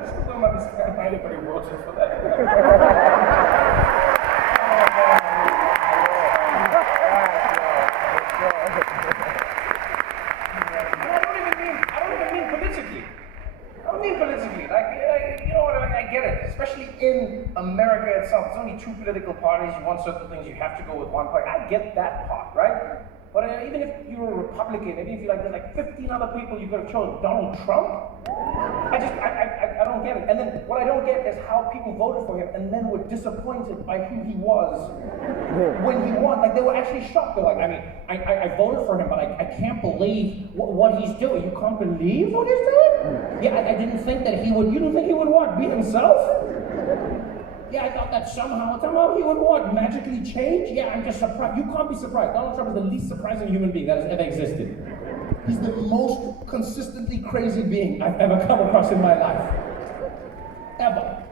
still don't understand why anybody voted for that. I get it, especially in America itself. It's only two political parties. You want certain things, you have to go with one party. I get that part, right? But even if you're a Republican, even if you're like, there's like 15 other people you could have chosen, Donald Trump? I don't get it. And then what I don't get is how people voted for him and then were disappointed by who he was when he won. Like, they were actually shocked. They're like, I voted for him, but I can't believe what he's doing. You can't believe what he's doing? Yeah, I didn't think that he would. You didn't think he would what? Be himself? Yeah, I thought that somehow he would what? Magically change? Yeah, I'm just surprised. You can't be surprised. Donald Trump is the least surprising human being that has ever existed. He's the most consistently crazy being I've ever come across in my life. Ever.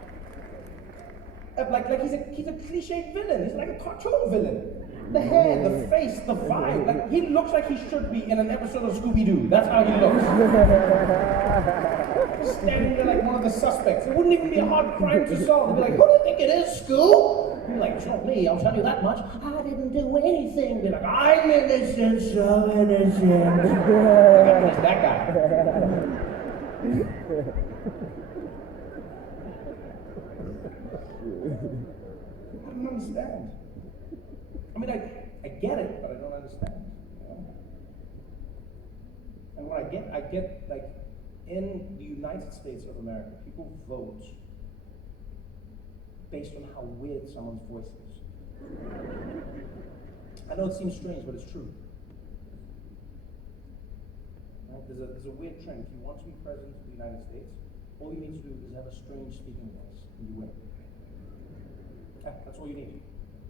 Like he's a cliched villain. He's like a cartoon villain. The hair, the face, the vibe. Like, he looks like he should be in an episode of Scooby-Doo. That's how he looks. Standing there like one of the suspects. It wouldn't even be a hard crime to solve. They'd be like, who do you think it is, Scoob? He'd be like, it's not me, I'll tell you that much. I didn't do anything. They'd be like, I'm innocent, so innocent. It's that guy. I don't understand. I mean, I get it, but I don't understand. You know? And what I get like, in the United States of America, people vote based on how weird someone's voice is. I know it seems strange, but it's true. Right? There's a weird trend. If you want to be president of the United States, all you need to do is have a strange speaking voice, and you win. Yeah, that's all you need.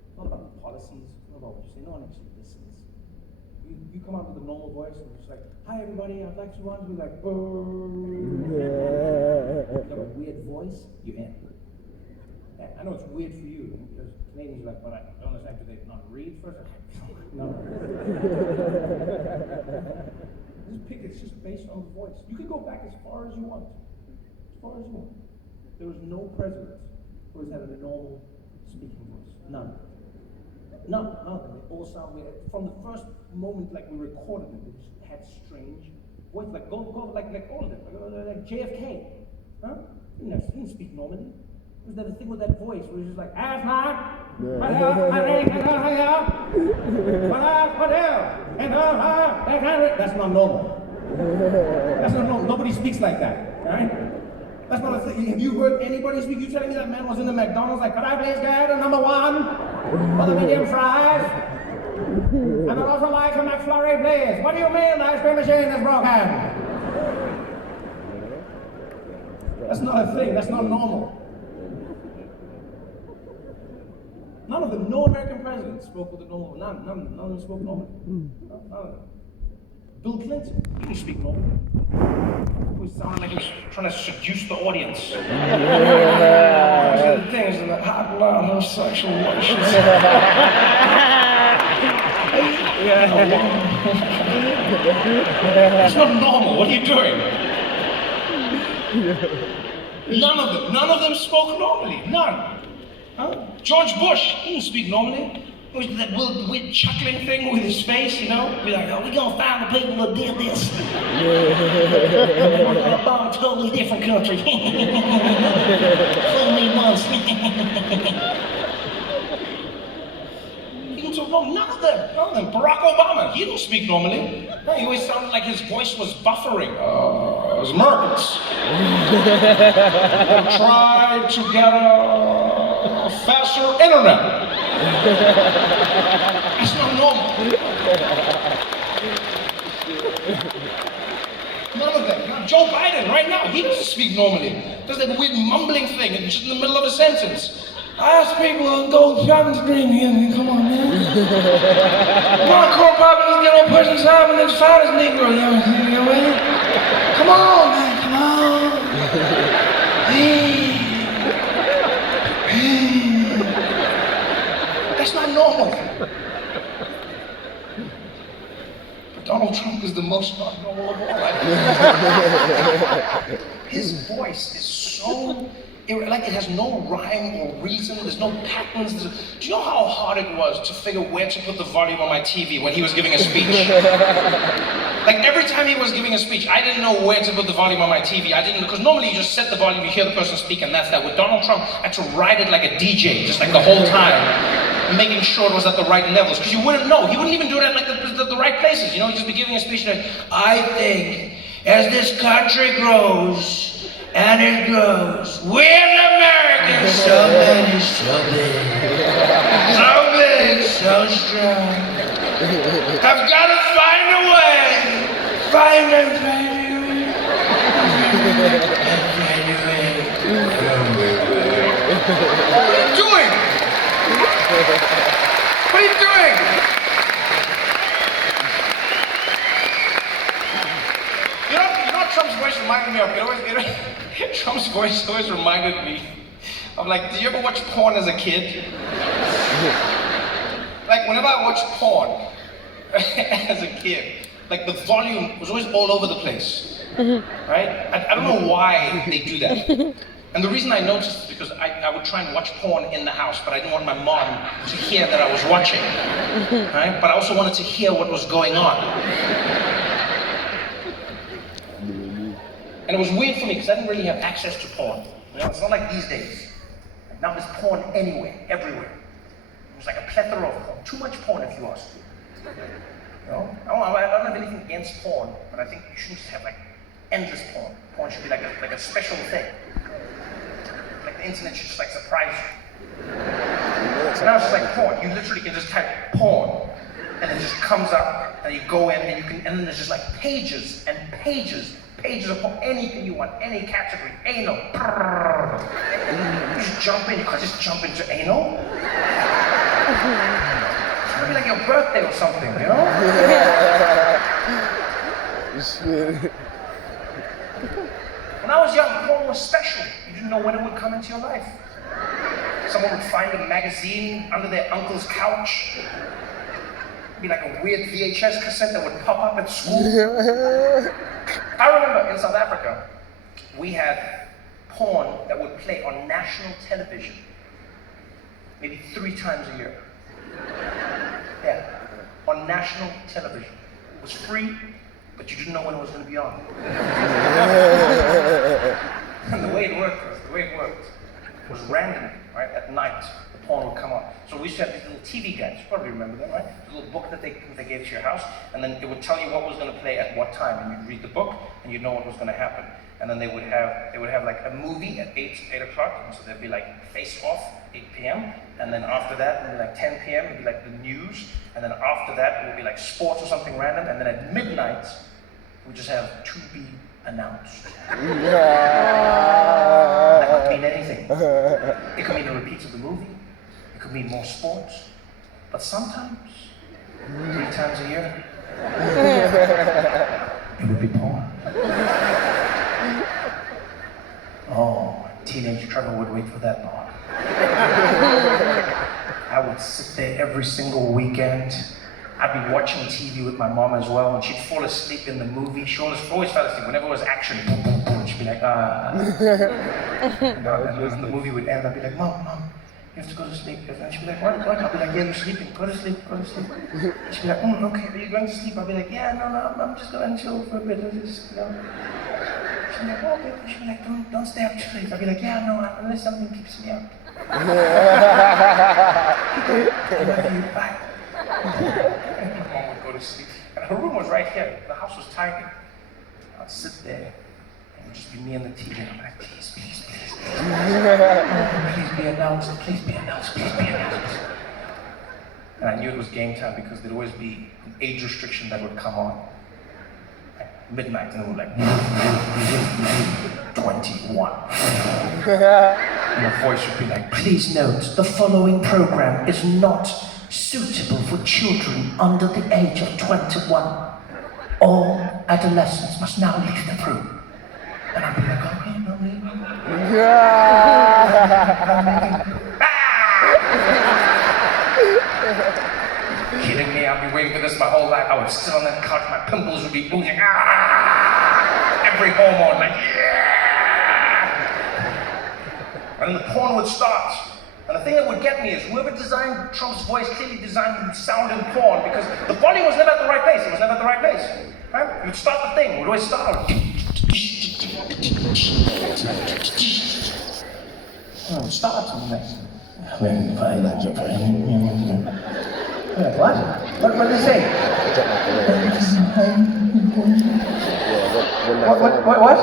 It's not about the policies, it's not about what you say. No one actually listens. You you come out with a normal voice and it's like, hi everybody, I'd like to run to like, boom. You have a weird voice, you're in. I know it's weird for you because Canadians are like, but I don't understand, do they not read first? No. It's just based on the voice. You can go back as far as you want. As far as you want. There was no president who has had a normal speaking voice. None. None of them. They all sound weird. From the first moment, like we recorded them, they just had strange voice. Like go like all of them. Like JFK. Huh? He didn't speak normally. There's that thing with that voice where he's just like, that's not normal. That's not normal. Nobody speaks like that, right? That's not a thing. Have you heard anybody speak? You telling me that man was in the McDonald's like, could I please get a number 1 for the medium fries? And I'd also like a McFlurry, please. What do you mean the ice cream machine is broken? That's not a thing. That's not normal. None of them, no American president spoke with a normal, none of them spoke normally. None of them. Bill Clinton, he didn't speak normally. He sounded like he was trying to seduce the audience. Those are the things in the hot blood of sexual relations. It's not normal, what are you doing? None of them spoke normally, none. Huh? George Bush, he didn't speak normally. It was that weird chuckling thing with his face, you know? We're like, oh, we're gonna find the people that did this. We're gonna bomb a totally different country. Fool me once. He didn't talk normal. None of them. Barack Obama, he didn't speak normally. No, he always sounded like his voice was buffering. As Americans. Tried to get a faster internet. That's not normal. None of them. Joe Biden, right now, he doesn't speak normally. Does that weird mumbling thing just in the middle of a sentence. I ask people to go shopping stream here. Come on, man. One core problems get on pushing time and it's fine as Negro. You know what I mean? Come on, man. Come on. Hey. That's not normal. But Donald Trump is the most not normal of all. His voice is so, like it has no rhyme or reason, there's no patterns. Do you know how hard it was to figure where to put the volume on my TV when he was giving a speech? Like every time he was giving a speech, I didn't know where to put the volume on my TV. I didn't, because normally you just set the volume, you hear the person speak, and that's that. With Donald Trump, I had to ride it like a DJ, just like the whole time, making sure it was at the right levels, because you wouldn't know. He wouldn't even do it at like the right places. You know, he'd just be giving a speech like, I think as this country grows and it grows, we're the Americans, so many, so big, so strong. I've got to find a way. Find a way. What are you doing? What are you doing? You know what Trump's voice reminded me of? Trump's voice always reminded me of like, did you ever watch porn as a kid? Like whenever I watched porn as a kid, like the volume was always all over the place, right? I don't know why they do that. And the reason I noticed is because I would try and watch porn in the house, but I didn't want my mom to hear that I was watching, right? But I also wanted to hear what was going on. And it was weird for me because I didn't really have access to porn. You know, it's not like these days. Like now there's porn anywhere, everywhere. It was like a plethora of porn. Too much porn, if you ask me. You know? I don't have anything against porn, but I think you shouldn't just have like endless porn. Porn should be like a special thing. Like the internet should just like surprise you. So now it's just like porn. You literally can just type porn, and it just comes up, and you go in, and you can, and then there's just like pages and pages of anything you want, any category, anal. You just jump in, you can't just jump into anal. gonna be like your birthday or something, you know? Shit. When I was young, porn was special. You didn't know when it would come into your life. Someone would find a magazine under their uncle's couch. It'd be like a weird VHS cassette that would pop up at school. I remember in South Africa, we had porn that would play on national television maybe 3 times a year. Yeah, on national television. It was free, but you didn't know when it was going to be on. And the way it worked was random, right? At night, the porn would come on. So we used to have these little TV guides. You probably remember them, right? A little book that they gave to your house, and then it would tell you what was going to play at what time, and you'd read the book, and you'd know what was going to happen. And then they would have like a movie at 8 o'clock, and so there'd be like Face Off, 8 p.m., and then after that, it would be like 10 p.m., it'd be like the news, and then after that, it would be like sports or something random, and then at midnight, we just have to be announced. That could mean anything. It could mean a repeat of the movie. It could mean more sports. But sometimes, 3 times a year, it would be porn. Oh, teenage Trevor would wait for that part. I would sit there every single weekend. I'd be watching TV with my mom as well, and she'd fall asleep in the movie. She always fell asleep whenever it was action. Boom, boom, boom. She'd be like, and the movie would end. I'd be like, Mom, you have to go to sleep. And she'd be like, what? I'd be like, yeah, you're sleeping. Go to sleep. She'd be like, okay, are you going to sleep? I'd be like, yeah, no, I'm just going to chill for a bit. Just, you know. She'd be like, oh, okay. She'd be like, don't stay up too late. I'd be like, yeah, no, unless something keeps me up. I love you, bye. And my mom would go to sleep. And her room was right here. The house was tiny. I'd sit there, and it would just be me and the TV. And I'm like, please. Oh, please be announced. And I knew it was game time because there'd always be an age restriction that would come on. Like midnight, and it would like 21. And the voice would be like, please note, the following program is not suitable for children under the age of 21. All adolescents must now leave the room. And I'd be like, okay, no leaving. Kidding me, I've been waiting for this my whole life. I would sit on that couch, my pimples would be oozing. Every hormone, like, yeah! And the porn would start. And the thing that would get me is whoever designed Trump's voice clearly designed the sound in porn because the volume was never at the right place. It was never at the right place. Right? You'd start the thing. It would always start on. Oh, it starts on the next. What? What did they say? What?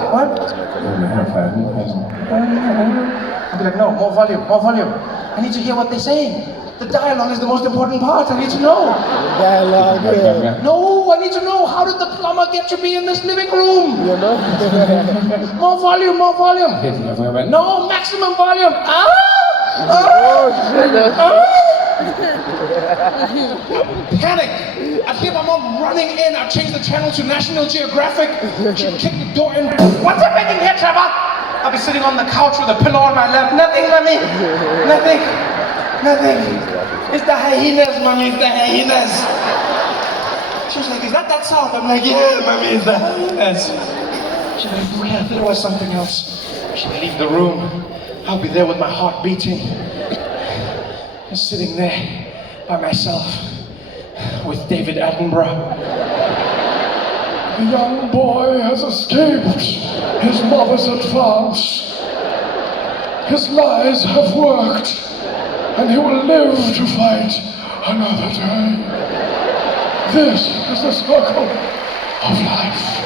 I'll be like, no, more volume. I need to hear what they're saying. The dialogue is the most important part. I need to know. The dialogue, yeah. No, I need to know. How did the plumber get to be in this living room? You know? More volume. No, maximum volume. Panic. I'd hear my mom running in. I'd change the channel to National Geographic. She'd kick the door in. What's happening here, Trevor? I'll be sitting on the couch with a pillow on my lap. Nothing, mommy. Nothing. It's the hyenas, mommy. It's the hyenas. She was like, is that sound? I'm like, yeah, mommy, it's the hyenas. She's like, oh yeah, I thought it was something else. She'd leave the room. I'll be there with my heart beating. Just sitting there by myself with David Attenborough. The young boy has escaped his mother's advance. His lies have worked, and he will live to fight another day. This is the circle of life.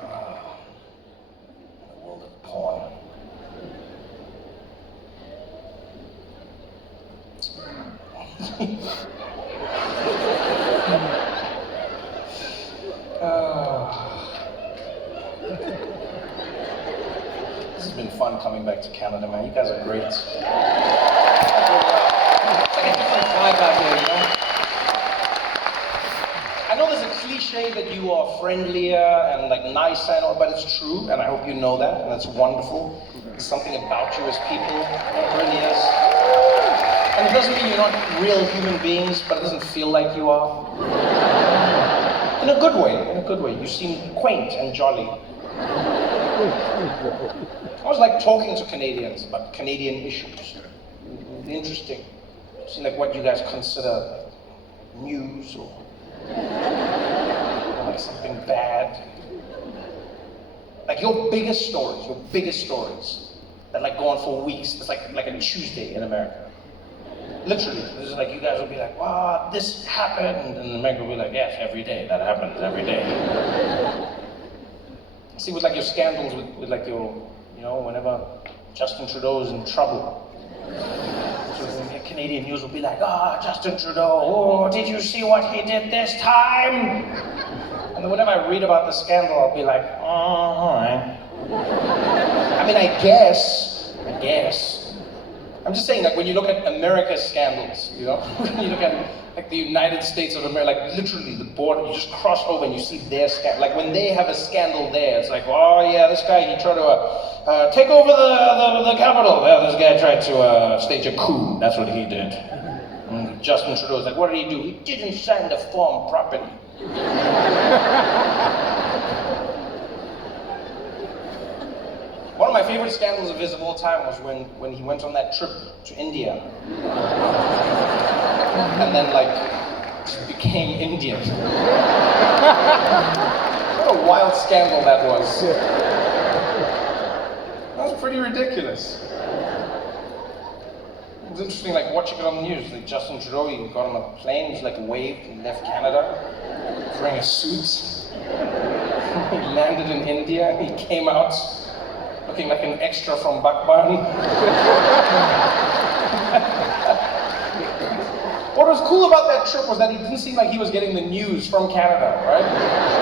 The world of porn. This has been fun coming back to Canada, man. You guys are great. It's like a different vibe out here, you know? I know there's a cliche that you are friendlier and like nicer and all, but it's true, and I hope you know that, and that's wonderful. There's something about you as people, it really is. And it doesn't mean you're not real human beings, but it doesn't feel like you are. In a good way, in a good way. You seem quaint and jolly. I always like talking to Canadians about Canadian issues. Interesting. See like what you guys consider news or like something bad. Like your biggest stories that like go on for weeks. It's like a Tuesday in America. Literally, it's like you guys will be like, wow, this happened, and America will be like, yes, every day, that happens every day. See, with like your scandals, with like your, you know, whenever Justin Trudeau is in trouble, so the Canadian news will be like, Justin Trudeau, oh, did you see what he did this time? And then whenever I read about the scandal, I'll be like, oh, all right. I mean, I guess. I'm just saying, like, when you look at America's scandals, you know, when you look at, like, the United States of America, like, literally, the border, you just cross over and you see their scandal. Like, when they have a scandal there, it's like, oh, yeah, this guy, he tried to take over the Capitol. Yeah, this guy tried to stage a coup. That's what he did. And Justin Trudeau's like, what did he do? He didn't sign the form properly. One of my favorite scandals of his of all time was when he went on that trip to India. And then, like, just became Indian. What a wild scandal that was. That was pretty ridiculous. It was interesting, like, watching it on the news. Like, Justin Trudeau, he got on a plane, he, like, waved and left Canada. He was wearing a suit. He landed in India, he came out looking like an extra from Bakban. What was cool about that trip was that he didn't seem like he was getting the news from Canada, right?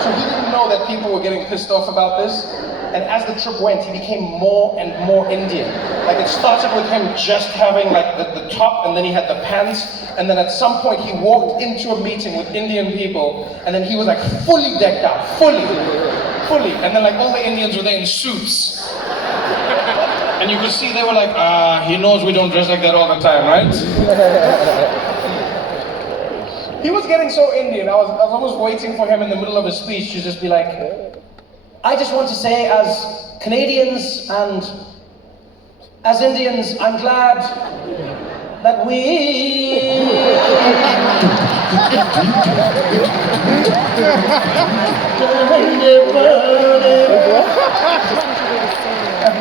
So he didn't know that people were getting pissed off about this. And as the trip went, he became more and more Indian. Like it started with him just having like the top, and then he had the pants, and then at some point he walked into a meeting with Indian people, and then he was like fully decked out, fully. And then like all the Indians were there in suits. And you could see they were like, he knows we don't dress like that all the time, right? He was getting so Indian. I was almost waiting for him in the middle of a speech to just be like, I just want to say, as Canadians and as Indians, I'm glad that we...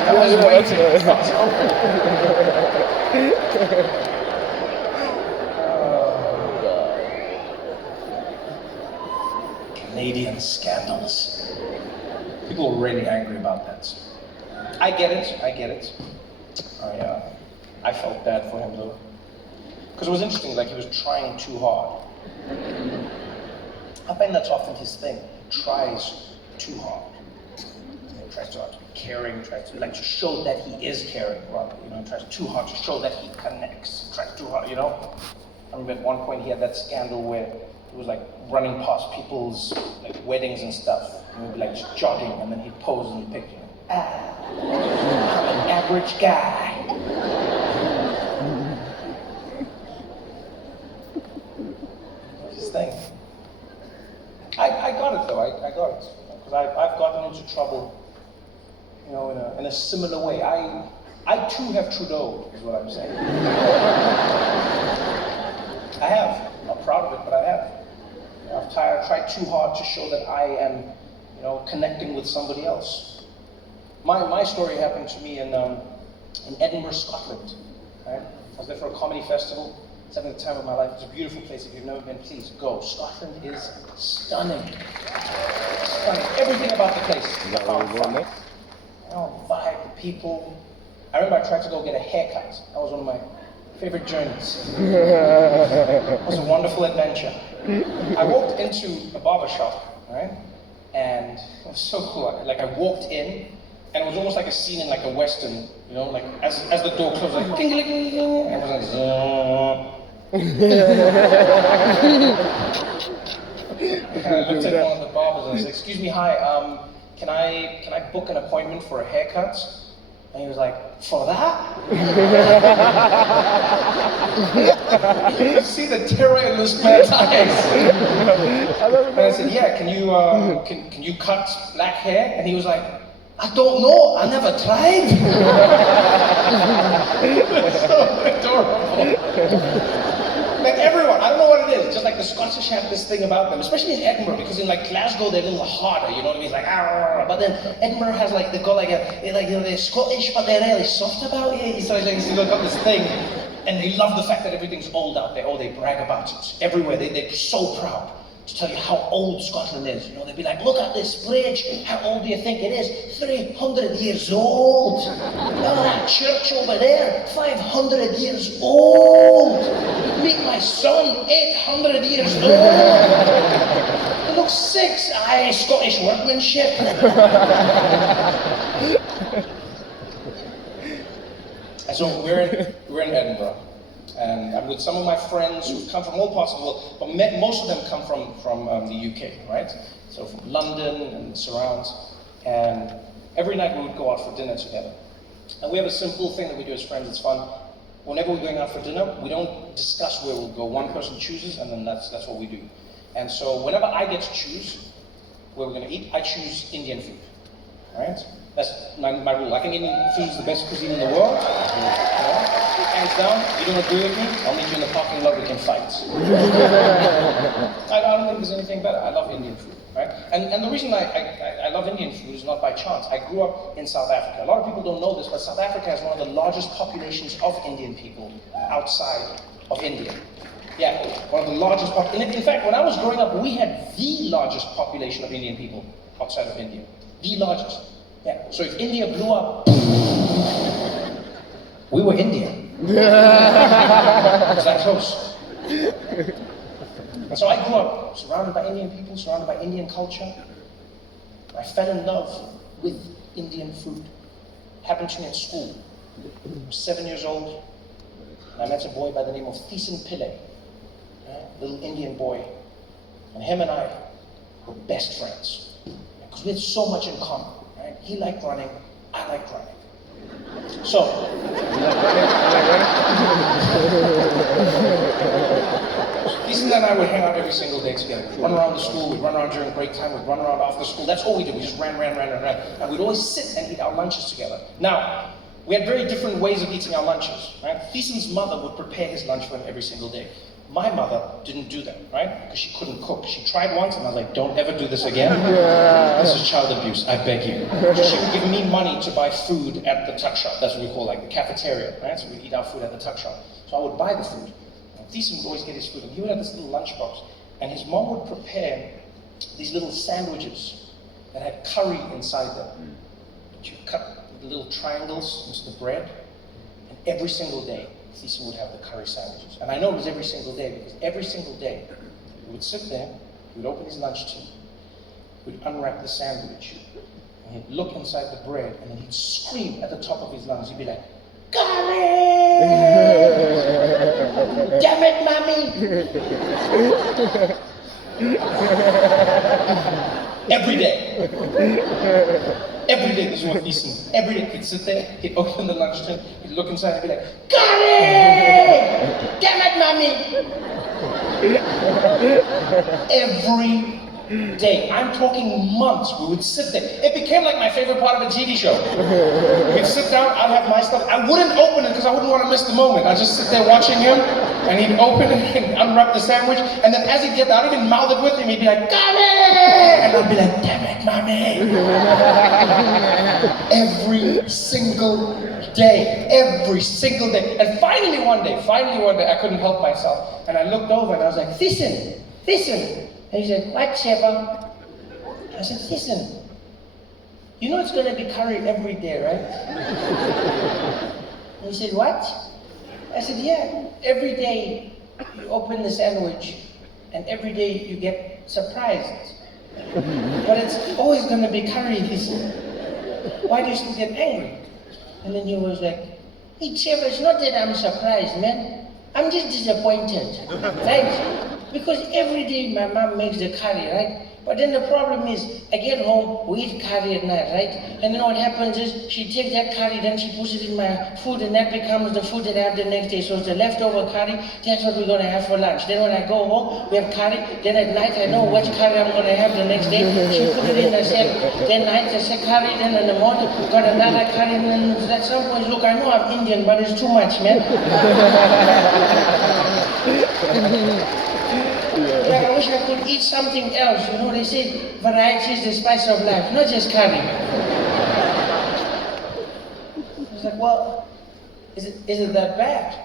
I was waiting. Canadian scandals. People were really angry about that. I get it. I felt bad for him though. Because it was interesting, like he was trying too hard. I think that's often his thing. He tries too hard. He tries too hard to be caring, tries to like to show that he is caring, rather, you know, tries too hard to show that he connects, tries too hard, you know. I remember at one point he had that scandal where he was like running past people's like weddings and stuff. And he'd be like just jogging, and then he'd pose in the picture. I'm an average guy. His thing. I got it though. I got it because I've gotten into trouble, you know, in a similar way. I too have Trudeau, is what I'm saying. I have. I'm not proud of it, but I have. I've tried too hard to show that I am, you know, connecting with somebody else. My story happened to me in Edinburgh, Scotland. Right? I was there for a comedy festival. It's having the time of my life. It's a beautiful place. If you've never been, please go. Scotland is stunning. Stunning. Everything about the place. Is that where we're going next? You know, vibe, the people. I remember I tried to go get a haircut. That was one of my favorite journeys. It was a wonderful adventure. I walked into a barber shop, right? And it was so cool. Like I walked in, And it was almost like a scene in like a western, you know, like as the door closed, like ding ding ding ding, and it was like and I looked at one of the barbers and I said, "Excuse me, hi, can I book an appointment for a haircut?" And he was like, "For that?" You see the terror in this man's eyes. And I said, "Yeah, can you cut black hair?" And he was like, "I don't know, I never tried." It's so adorable. Like everyone, I don't know what it is, just like the Scottish have this thing about them, especially in Edinburgh, because in like Glasgow they're a little harder, you know what I mean? It's like, "Arr," but then Edinburgh has like, they've got like they're Scottish, but they're really soft about it. So like, they've got this thing, and they love the fact that everything's old out there. Oh, they brag about it everywhere. They're so proud to tell you how old Scotland is. You know, they'd be like, "Look at this bridge. How old do you think it is? 300 years old. Look at that church over there. 500 years old. Meet my son, 800 years old. He looks 6. Aye, Scottish workmanship." And so we're in Edinburgh. And I'm with some of my friends who come from all parts of the world, but most of them come from the UK, right? So from London and the surrounds. And every night we would go out for dinner together. And we have a simple thing that we do as friends, it's fun. Whenever we're going out for dinner, we don't discuss where we'll go. One person chooses, and then that's what we do. And so whenever I get to choose where we're going to eat, I choose Indian food, right? That's my rule. I think Indian food is the best cuisine in the world. Hands down, you don't agree with me, I'll meet you in the parking lot, we can fight. I don't think there's anything better. I love Indian food, right? And the reason I love Indian food is not by chance. I grew up in South Africa. A lot of people don't know this, but South Africa has one of the largest populations of Indian people outside of India. Yeah, one of the largest populations. In fact, when I was growing up, we had the largest population of Indian people outside of India. The largest. Yeah, so if India blew up, we were India. It was that close. And so I grew up surrounded by Indian people, surrounded by Indian culture. I fell in love with Indian food. Happened to me at school. I was 7 years old, and I met a boy by the name of Thiessen Pillai, a little Indian boy. And him and I were best friends, because we had so much in common. Right? He liked running, I liked running. So, Thiessen and I would hang out every single day together. We'd run around the school, we'd run around during break time, we'd run around after school. That's all we did. We just ran. And we'd always sit and eat our lunches together. Now, we had very different ways of eating our lunches. Right? Thiessen's mother would prepare his lunch for him every single day. My mother didn't do that, right? Because she couldn't cook. She tried once, and I was like, "Don't ever do this again. This is child abuse, I beg you." So she would give me money to buy food at the tuck shop. That's what we call like the cafeteria, right? So we'd eat our food at the tuck shop. So I would buy the food. And Thiessen would always get his food, and he would have this little lunchbox. And his mom would prepare these little sandwiches that had curry inside them. You cut the little triangles into the bread, and every single day, Thiessen would have the curry sandwiches. And I know it was every single day, because every single day, he would sit there, he would open his lunch tin, he would unwrap the sandwich, and he'd look inside the bread, and then he'd scream at the top of his lungs. He'd be like, "Curry! Damn it, mommy!" Every day. Every day, this is what Thiessen. Every day, he'd sit there, he'd open the lunch tin, he'd look inside and be like, "Curry! Damn it, mommy!" Every day. I'm talking months. We would sit there. It became like my favorite part of a TV show. We'd sit down, I'd have my stuff. I wouldn't open it because I wouldn't want to miss the moment. I'd just sit there watching him, and he'd open it and unwrap the sandwich, and then as he'd get there, I'd even mouth it with him. He'd be like, "Got it!" And I'd be like, "Damn it, mommy!" Every single day. Every single day. And finally one day, I couldn't help myself. And I looked over and I was like, Thiessen. And he said, "What, Trevor?" I said, "Thiessen, you know it's going to be curry every day, right?" And he said, "What?" I said, "Yeah, every day you open the sandwich and every day you get surprised. But it's always going to be curry," he said. why do you still get angry? And then he was like, hey Trevor, it's not that I'm surprised, man. I'm just disappointed, right? Because every day my mom makes the curry, right? But then the problem is, I get home, we eat curry at night, right? And then what happens is, she takes that curry, then she puts it in my food, and that becomes the food that I have the next day. So it's the leftover curry, that's what we're gonna have for lunch. Then when I go home, we have curry, then at night I know which curry I'm gonna have the next day. She put it in the same, then night there's a curry, then in the morning, got another curry, and then at some point, look, I know I'm Indian, but it's too much, man. Like, I wish I could eat something else. You know, they say variety is the spice of life, not just curry. I was like, well, is it that bad?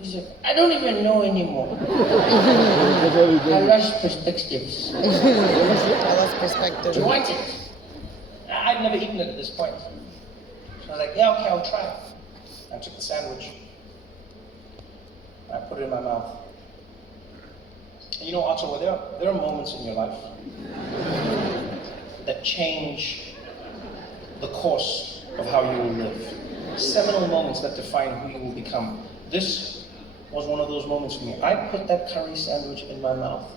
He said, I don't even know anymore. I lost perspectives. I lost perspective. Do you want it? I'd never eaten it at this point. So I was like, yeah, okay, I'll try it. I took the sandwich. I put it in my mouth. And you know, Ottawa, there are moments in your life that change the course of how you will live. Seminal moments that define who you will become. This was one of those moments for me. I put that curry sandwich in my mouth,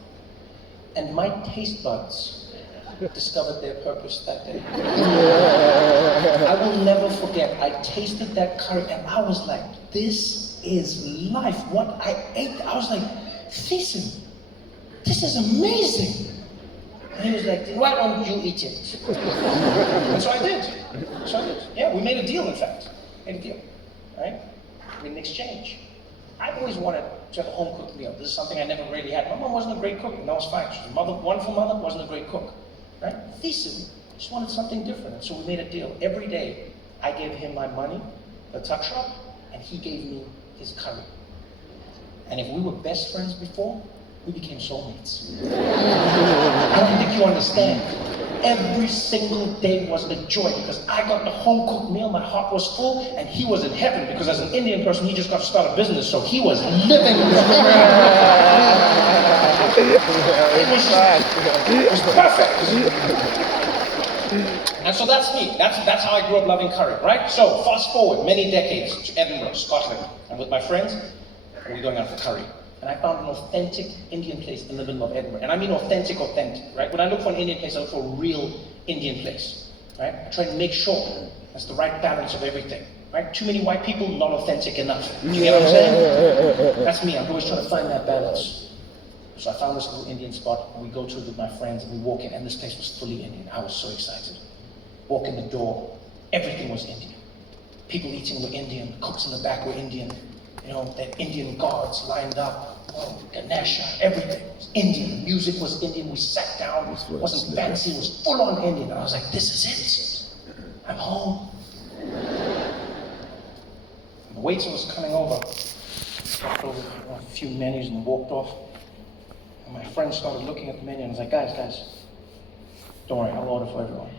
and my taste buds discovered their purpose that day. I will never forget, I tasted that curry, and I was like, this is life. What I ate, I was like, this is amazing. And he was like, why don't you eat it? And so I did. Yeah, we made a deal, in fact. Made a deal, right? We made an exchange. I've always wanted to have a home-cooked meal. This is something I never really had. My mom wasn't a great cook, and that was fine. She was a wonderful mother, wasn't a great cook, right? Thiessen just wanted something different, and so we made a deal. Every day, I gave him my money, the tuck shop, and he gave me his curry. And if we were best friends before, we became soulmates. I don't think you understand. Every single day was a joy because I got the home-cooked meal, my heart was full, and he was in heaven because as an Indian person, he just got to start a business, so he was living. It was perfect. And so that's me. That's how I grew up loving curry, right? So fast forward many decades to Edinburgh, Scotland. I'm with my friends, and we're going out for curry. And I found an authentic Indian place in the middle of Edinburgh. And I mean authentic, right? When I look for an Indian place, I look for a real Indian place, right? I try to make sure that's the right balance of everything, right? Too many white people, not authentic enough. You get what I'm saying? That's me. I'm always trying to find that balance. So I found this little Indian spot, and we go to it with my friends, and we walk in, and this place was fully Indian. I was so excited. Walk in the door, everything was Indian. People eating were Indian, cooks in the back were Indian. You know, that Indian gods lined up, Ganesha, everything was Indian. Music was Indian. We sat down, it wasn't fancy, it was full on Indian. And I was like, this is it. I'm home. And the waiter was coming over, walked over a few menus and walked off. And my friend started looking at the menu and I was like, guys, don't worry, I'll order for everyone.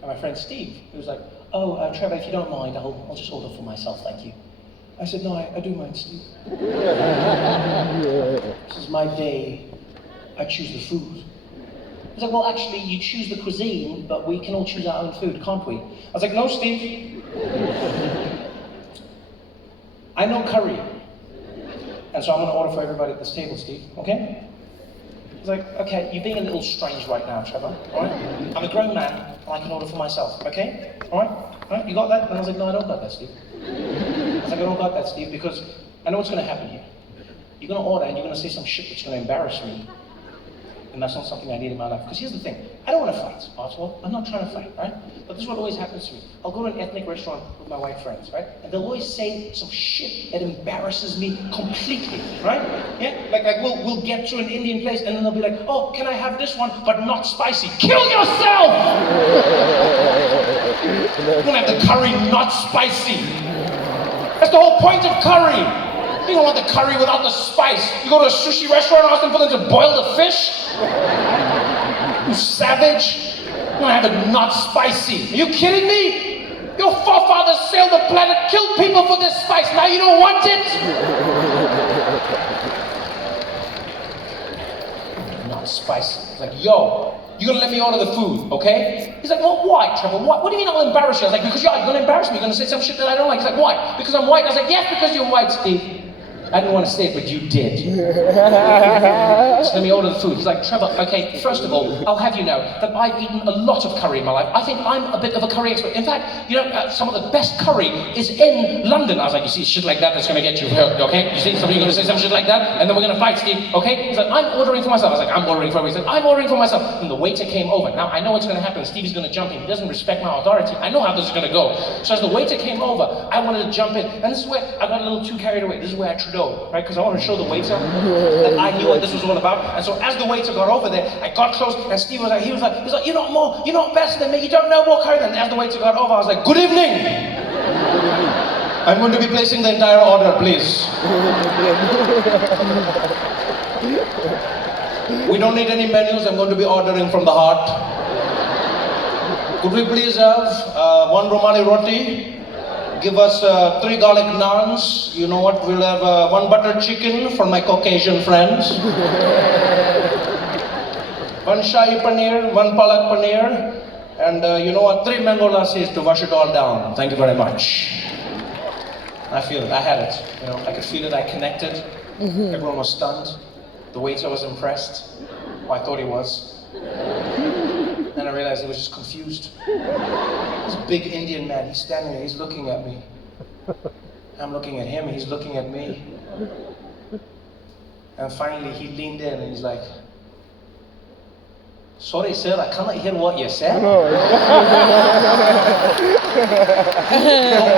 And my friend Steve, he was like, oh, Trevor, if you don't mind, I'll just order for myself, thank you. I said, no, I do mind, Steve. This is my day. I choose the food. He's like, well, actually, you choose the cuisine, but we can all choose our own food, can't we? I was like, no, Steve. I know curry. And so I'm going to order for everybody at this table, Steve, okay? He's like, okay, you're being a little strange right now, Trevor, all right? I'm a grown man, and I can order for myself, okay? All right? All right, you got that? And I was like, no, I don't got that, Steve. I was like, I don't got that, Steve, because I know what's going to happen here. You're going to order and you're going to say some shit that's going to embarrass me. And that's not something I need in my life. Because here's the thing. I don't want to fight, Oswald. I'm not trying to fight, right? But this is what always happens to me. I'll go to an ethnic restaurant with my white friends, right? And they'll always say some shit that embarrasses me completely, right? Yeah? Like we'll get to an Indian place and then they'll be like, oh, can I have this one, but not spicy? Kill yourself! You're going to have the curry not spicy. That's the whole point of curry. You don't want the curry without the spice. You go to a sushi restaurant and ask them for them to boil the fish? You savage. You want to have it not spicy. Are you kidding me? Your forefathers sailed the planet, killed people for this spice. Now you don't want it? Not spicy. It's like, yo, you're gonna let me order the food, okay? He's like, well, why, Trevor? What do you mean I'll embarrass you? I was like, because you're gonna embarrass me. You're gonna say some shit that I don't like. He's like, why? Because I'm white. I was like, yes, because you're white, Steve. I didn't want to say it, but you did. So let me order the food. He's like, Trevor, okay, first of all, I'll have you know that I've eaten a lot of curry in my life. I think I'm a bit of a curry expert. In fact, you know, some of the best curry is in London. I was like, you see, shit like that, that's going to get you hurt, okay? You see, somebody's going to say some shit like that, and then we're going to fight, Steve, okay? He's like, I'm ordering for myself. I was like, I'm ordering for me. He said, I'm ordering for myself. And the waiter came over. Now, I know what's going to happen. Stevie's going to jump in. He doesn't respect my authority. I know how this is going to go. So as the waiter came over, I wanted to jump in. And this is where I got a little too carried away. This is where I trudeaued, right? Because I wanted to show the waiter that I knew what this was all about. And so as the waiter got over there, I got close, and Steve was like, he was like, you're not better than me, you don't know more curry than. As the waiter got over, I was like, good evening. I'm going to be placing the entire order, please. We don't need any menus, I'm going to be ordering from the heart. Could we please have one Romani roti? Give us 3 garlic naans. You know what? We'll have 1 butter chicken for my Caucasian friends. 1 shahi paneer, 1 palak paneer, and you know what? 3 mango lassis to wash it all down. Thank you very much. I feel it. I had it. You know, I could feel it. I connected. Everyone was stunned. The waiter was impressed. Well, I thought he was. Then I realized he was just confused. This big Indian man, he's standing there, he's looking at me. I'm looking at him, he's looking at me. And finally he leaned in and he's like, sorry sir, I cannot hear what you said. Oh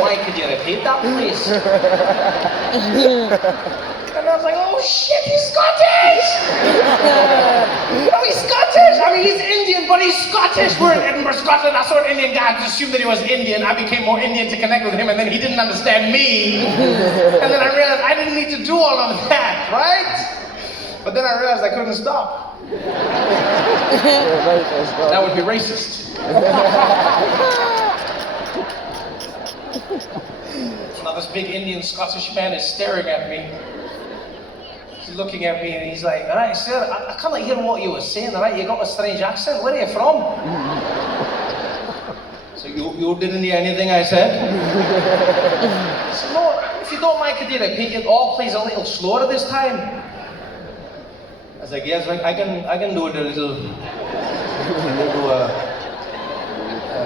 my, could you repeat that please? And I was like, oh shit, he's Scottish! Oh, he's Scottish! I mean, he's Indian, but he's Scottish. We're in Edinburgh, Scotland. I saw an Indian guy. I just assumed that he was Indian. I became more Indian to connect with him, and then he didn't understand me. And then I realized I didn't need to do all of that, right? But then I realized I couldn't stop. That would be racist. Now this big Indian Scottish man is staring at me. He's looking at me and he's like, all right, sir, I can't hear what you were saying, all right? You got a strange accent. Where are you from? So you didn't hear anything I said? So no, if you don't mind, could you repeat it all, please, a little slower this time? I was like, yes, I can do it a little.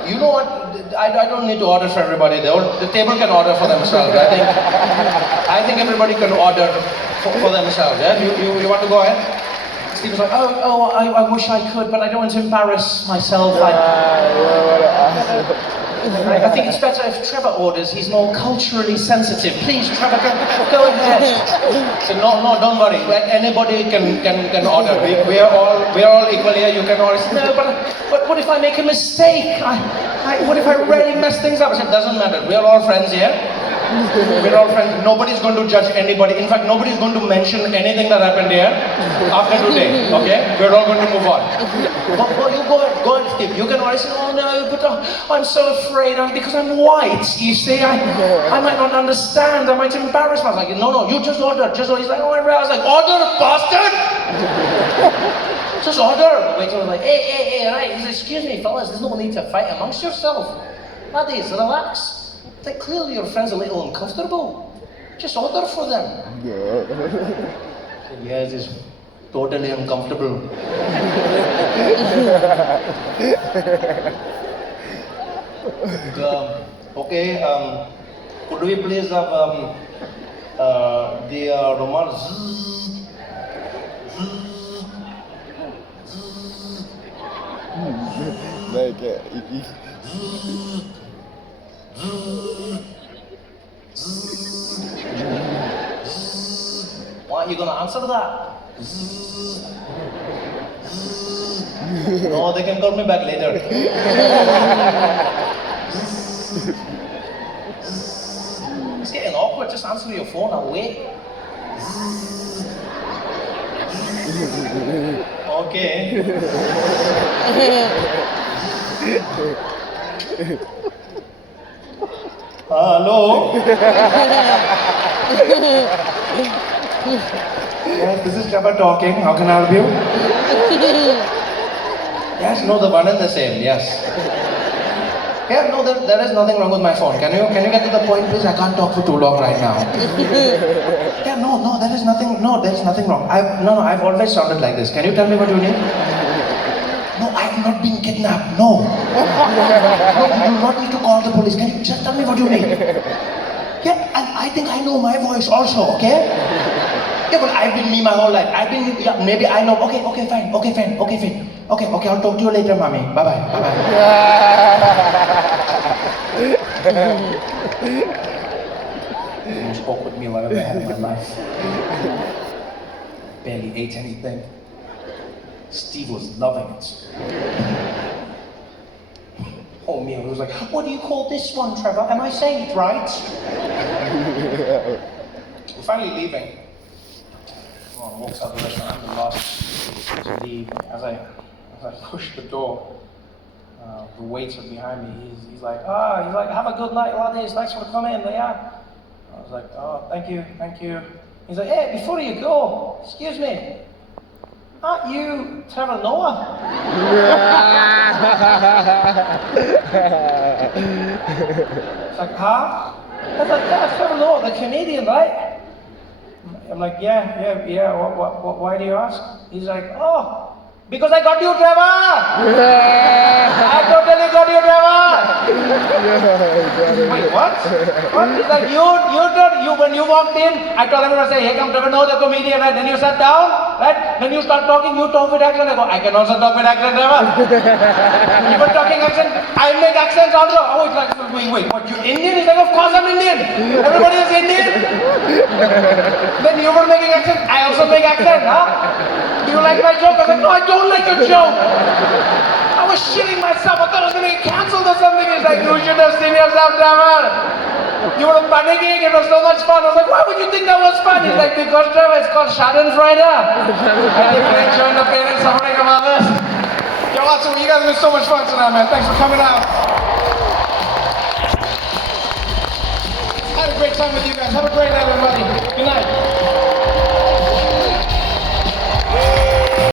You know what? I don't need to order for everybody. The table can order for themselves. I think everybody can order for themselves. Yeah? You want to go ahead? Steve was like, I wish I could, but I don't want to embarrass myself. I think it's better if Trevor orders. He's more culturally sensitive. Please, Trevor, go ahead. So no, don't worry. Anybody can order. We are all equal here. You can order. No, but what if I make a mistake? What if I really mess things up? I said, doesn't matter. We are all friends here. We're all friends. Nobody's going to judge anybody. In fact, nobody's going to mention anything that happened here after today. Okay? We're all going to move on. But you go ahead, Steve. You can always say, oh no, but I'm so afraid. Because I'm white. You see, I might not understand. I might embarrass myself. I was like, no, you just order. Just order. He's like, oh, I was like, order, bastard! Just order. The waiter was like, hey, right. He said, excuse me, fellas, there's no need to fight amongst yourself. Ladies, relax. Like, clearly your friend's a little uncomfortable. Just order for them. Yes, it's totally uncomfortable. Okay, could we please have the Roman? Like, Why aren't you going to answer that? No, they can call me back later. It's getting awkward. Just answer your phone. I'll wait. Okay. Hello? Yes, this is Trevor talking. How can I help you? Yes, no, the one and the same, yes. Yeah, no, there is nothing wrong with my phone. Can you get to the point, please? I can't talk for too long right now. Yeah, no, there is nothing wrong. I've always sounded like this. Can you tell me what you need? No, I've not been kidnapped, no. No, you do not need to call the police. Can you just tell me what you need? Yeah, and I think I know my voice also, okay? Yeah, but I've been me my whole life. Maybe I know. Okay, fine. Okay, I'll talk to you later, mommy. Bye-bye. The most awkward meal I've ever had in my life. Barely ate anything. Steve was loving it. Whole meal, he was like, what do you call this one, Trevor? Am I saying it right? We're finally leaving. Everyone walks out the restaurant. I'm the last to leave. As I push the door, the waiter behind me, he's like, have a good night, ladies. Thanks for coming. Yeah. I was like, oh, thank you. He's like, hey, before you go, excuse me, aren't you Trevor Noah? It's like, huh? I was like, yeah, Trevor Noah, the comedian, right? I'm like, yeah. Why do you ask? He's like, oh, because I got you, Trevor! I totally got you, Trevor! Wait, what? He's like, you when you walked in, I told him to say, hey, come Trevor Noah, the comedian, right? Then you sat down, right? Then you start talking, you talk with accent. I go, I can also talk with accent, Trevor. You were talking accent, I make accents also. Oh, it's like, wait, what, you Indian? He's like, of course I'm Indian. Everybody is Indian. Then you were making accent, I also make accent, huh? Do you like my joke? I was like, no, I don't like your joke. I was shitting myself. I thought I was going to get cancelled or something. He's like, you should have seen yourself, Trevor. You were panicking. It was so much fun. I was like, why would you think that was fun? He's like, because Trevor, it's called Schadenfreude. I think we're enjoying the pain and suffering of others. Yo, awesome. You guys have been so much fun tonight, man. Thanks for coming out. Had a great time with you guys. Have a great night, everybody. Good night.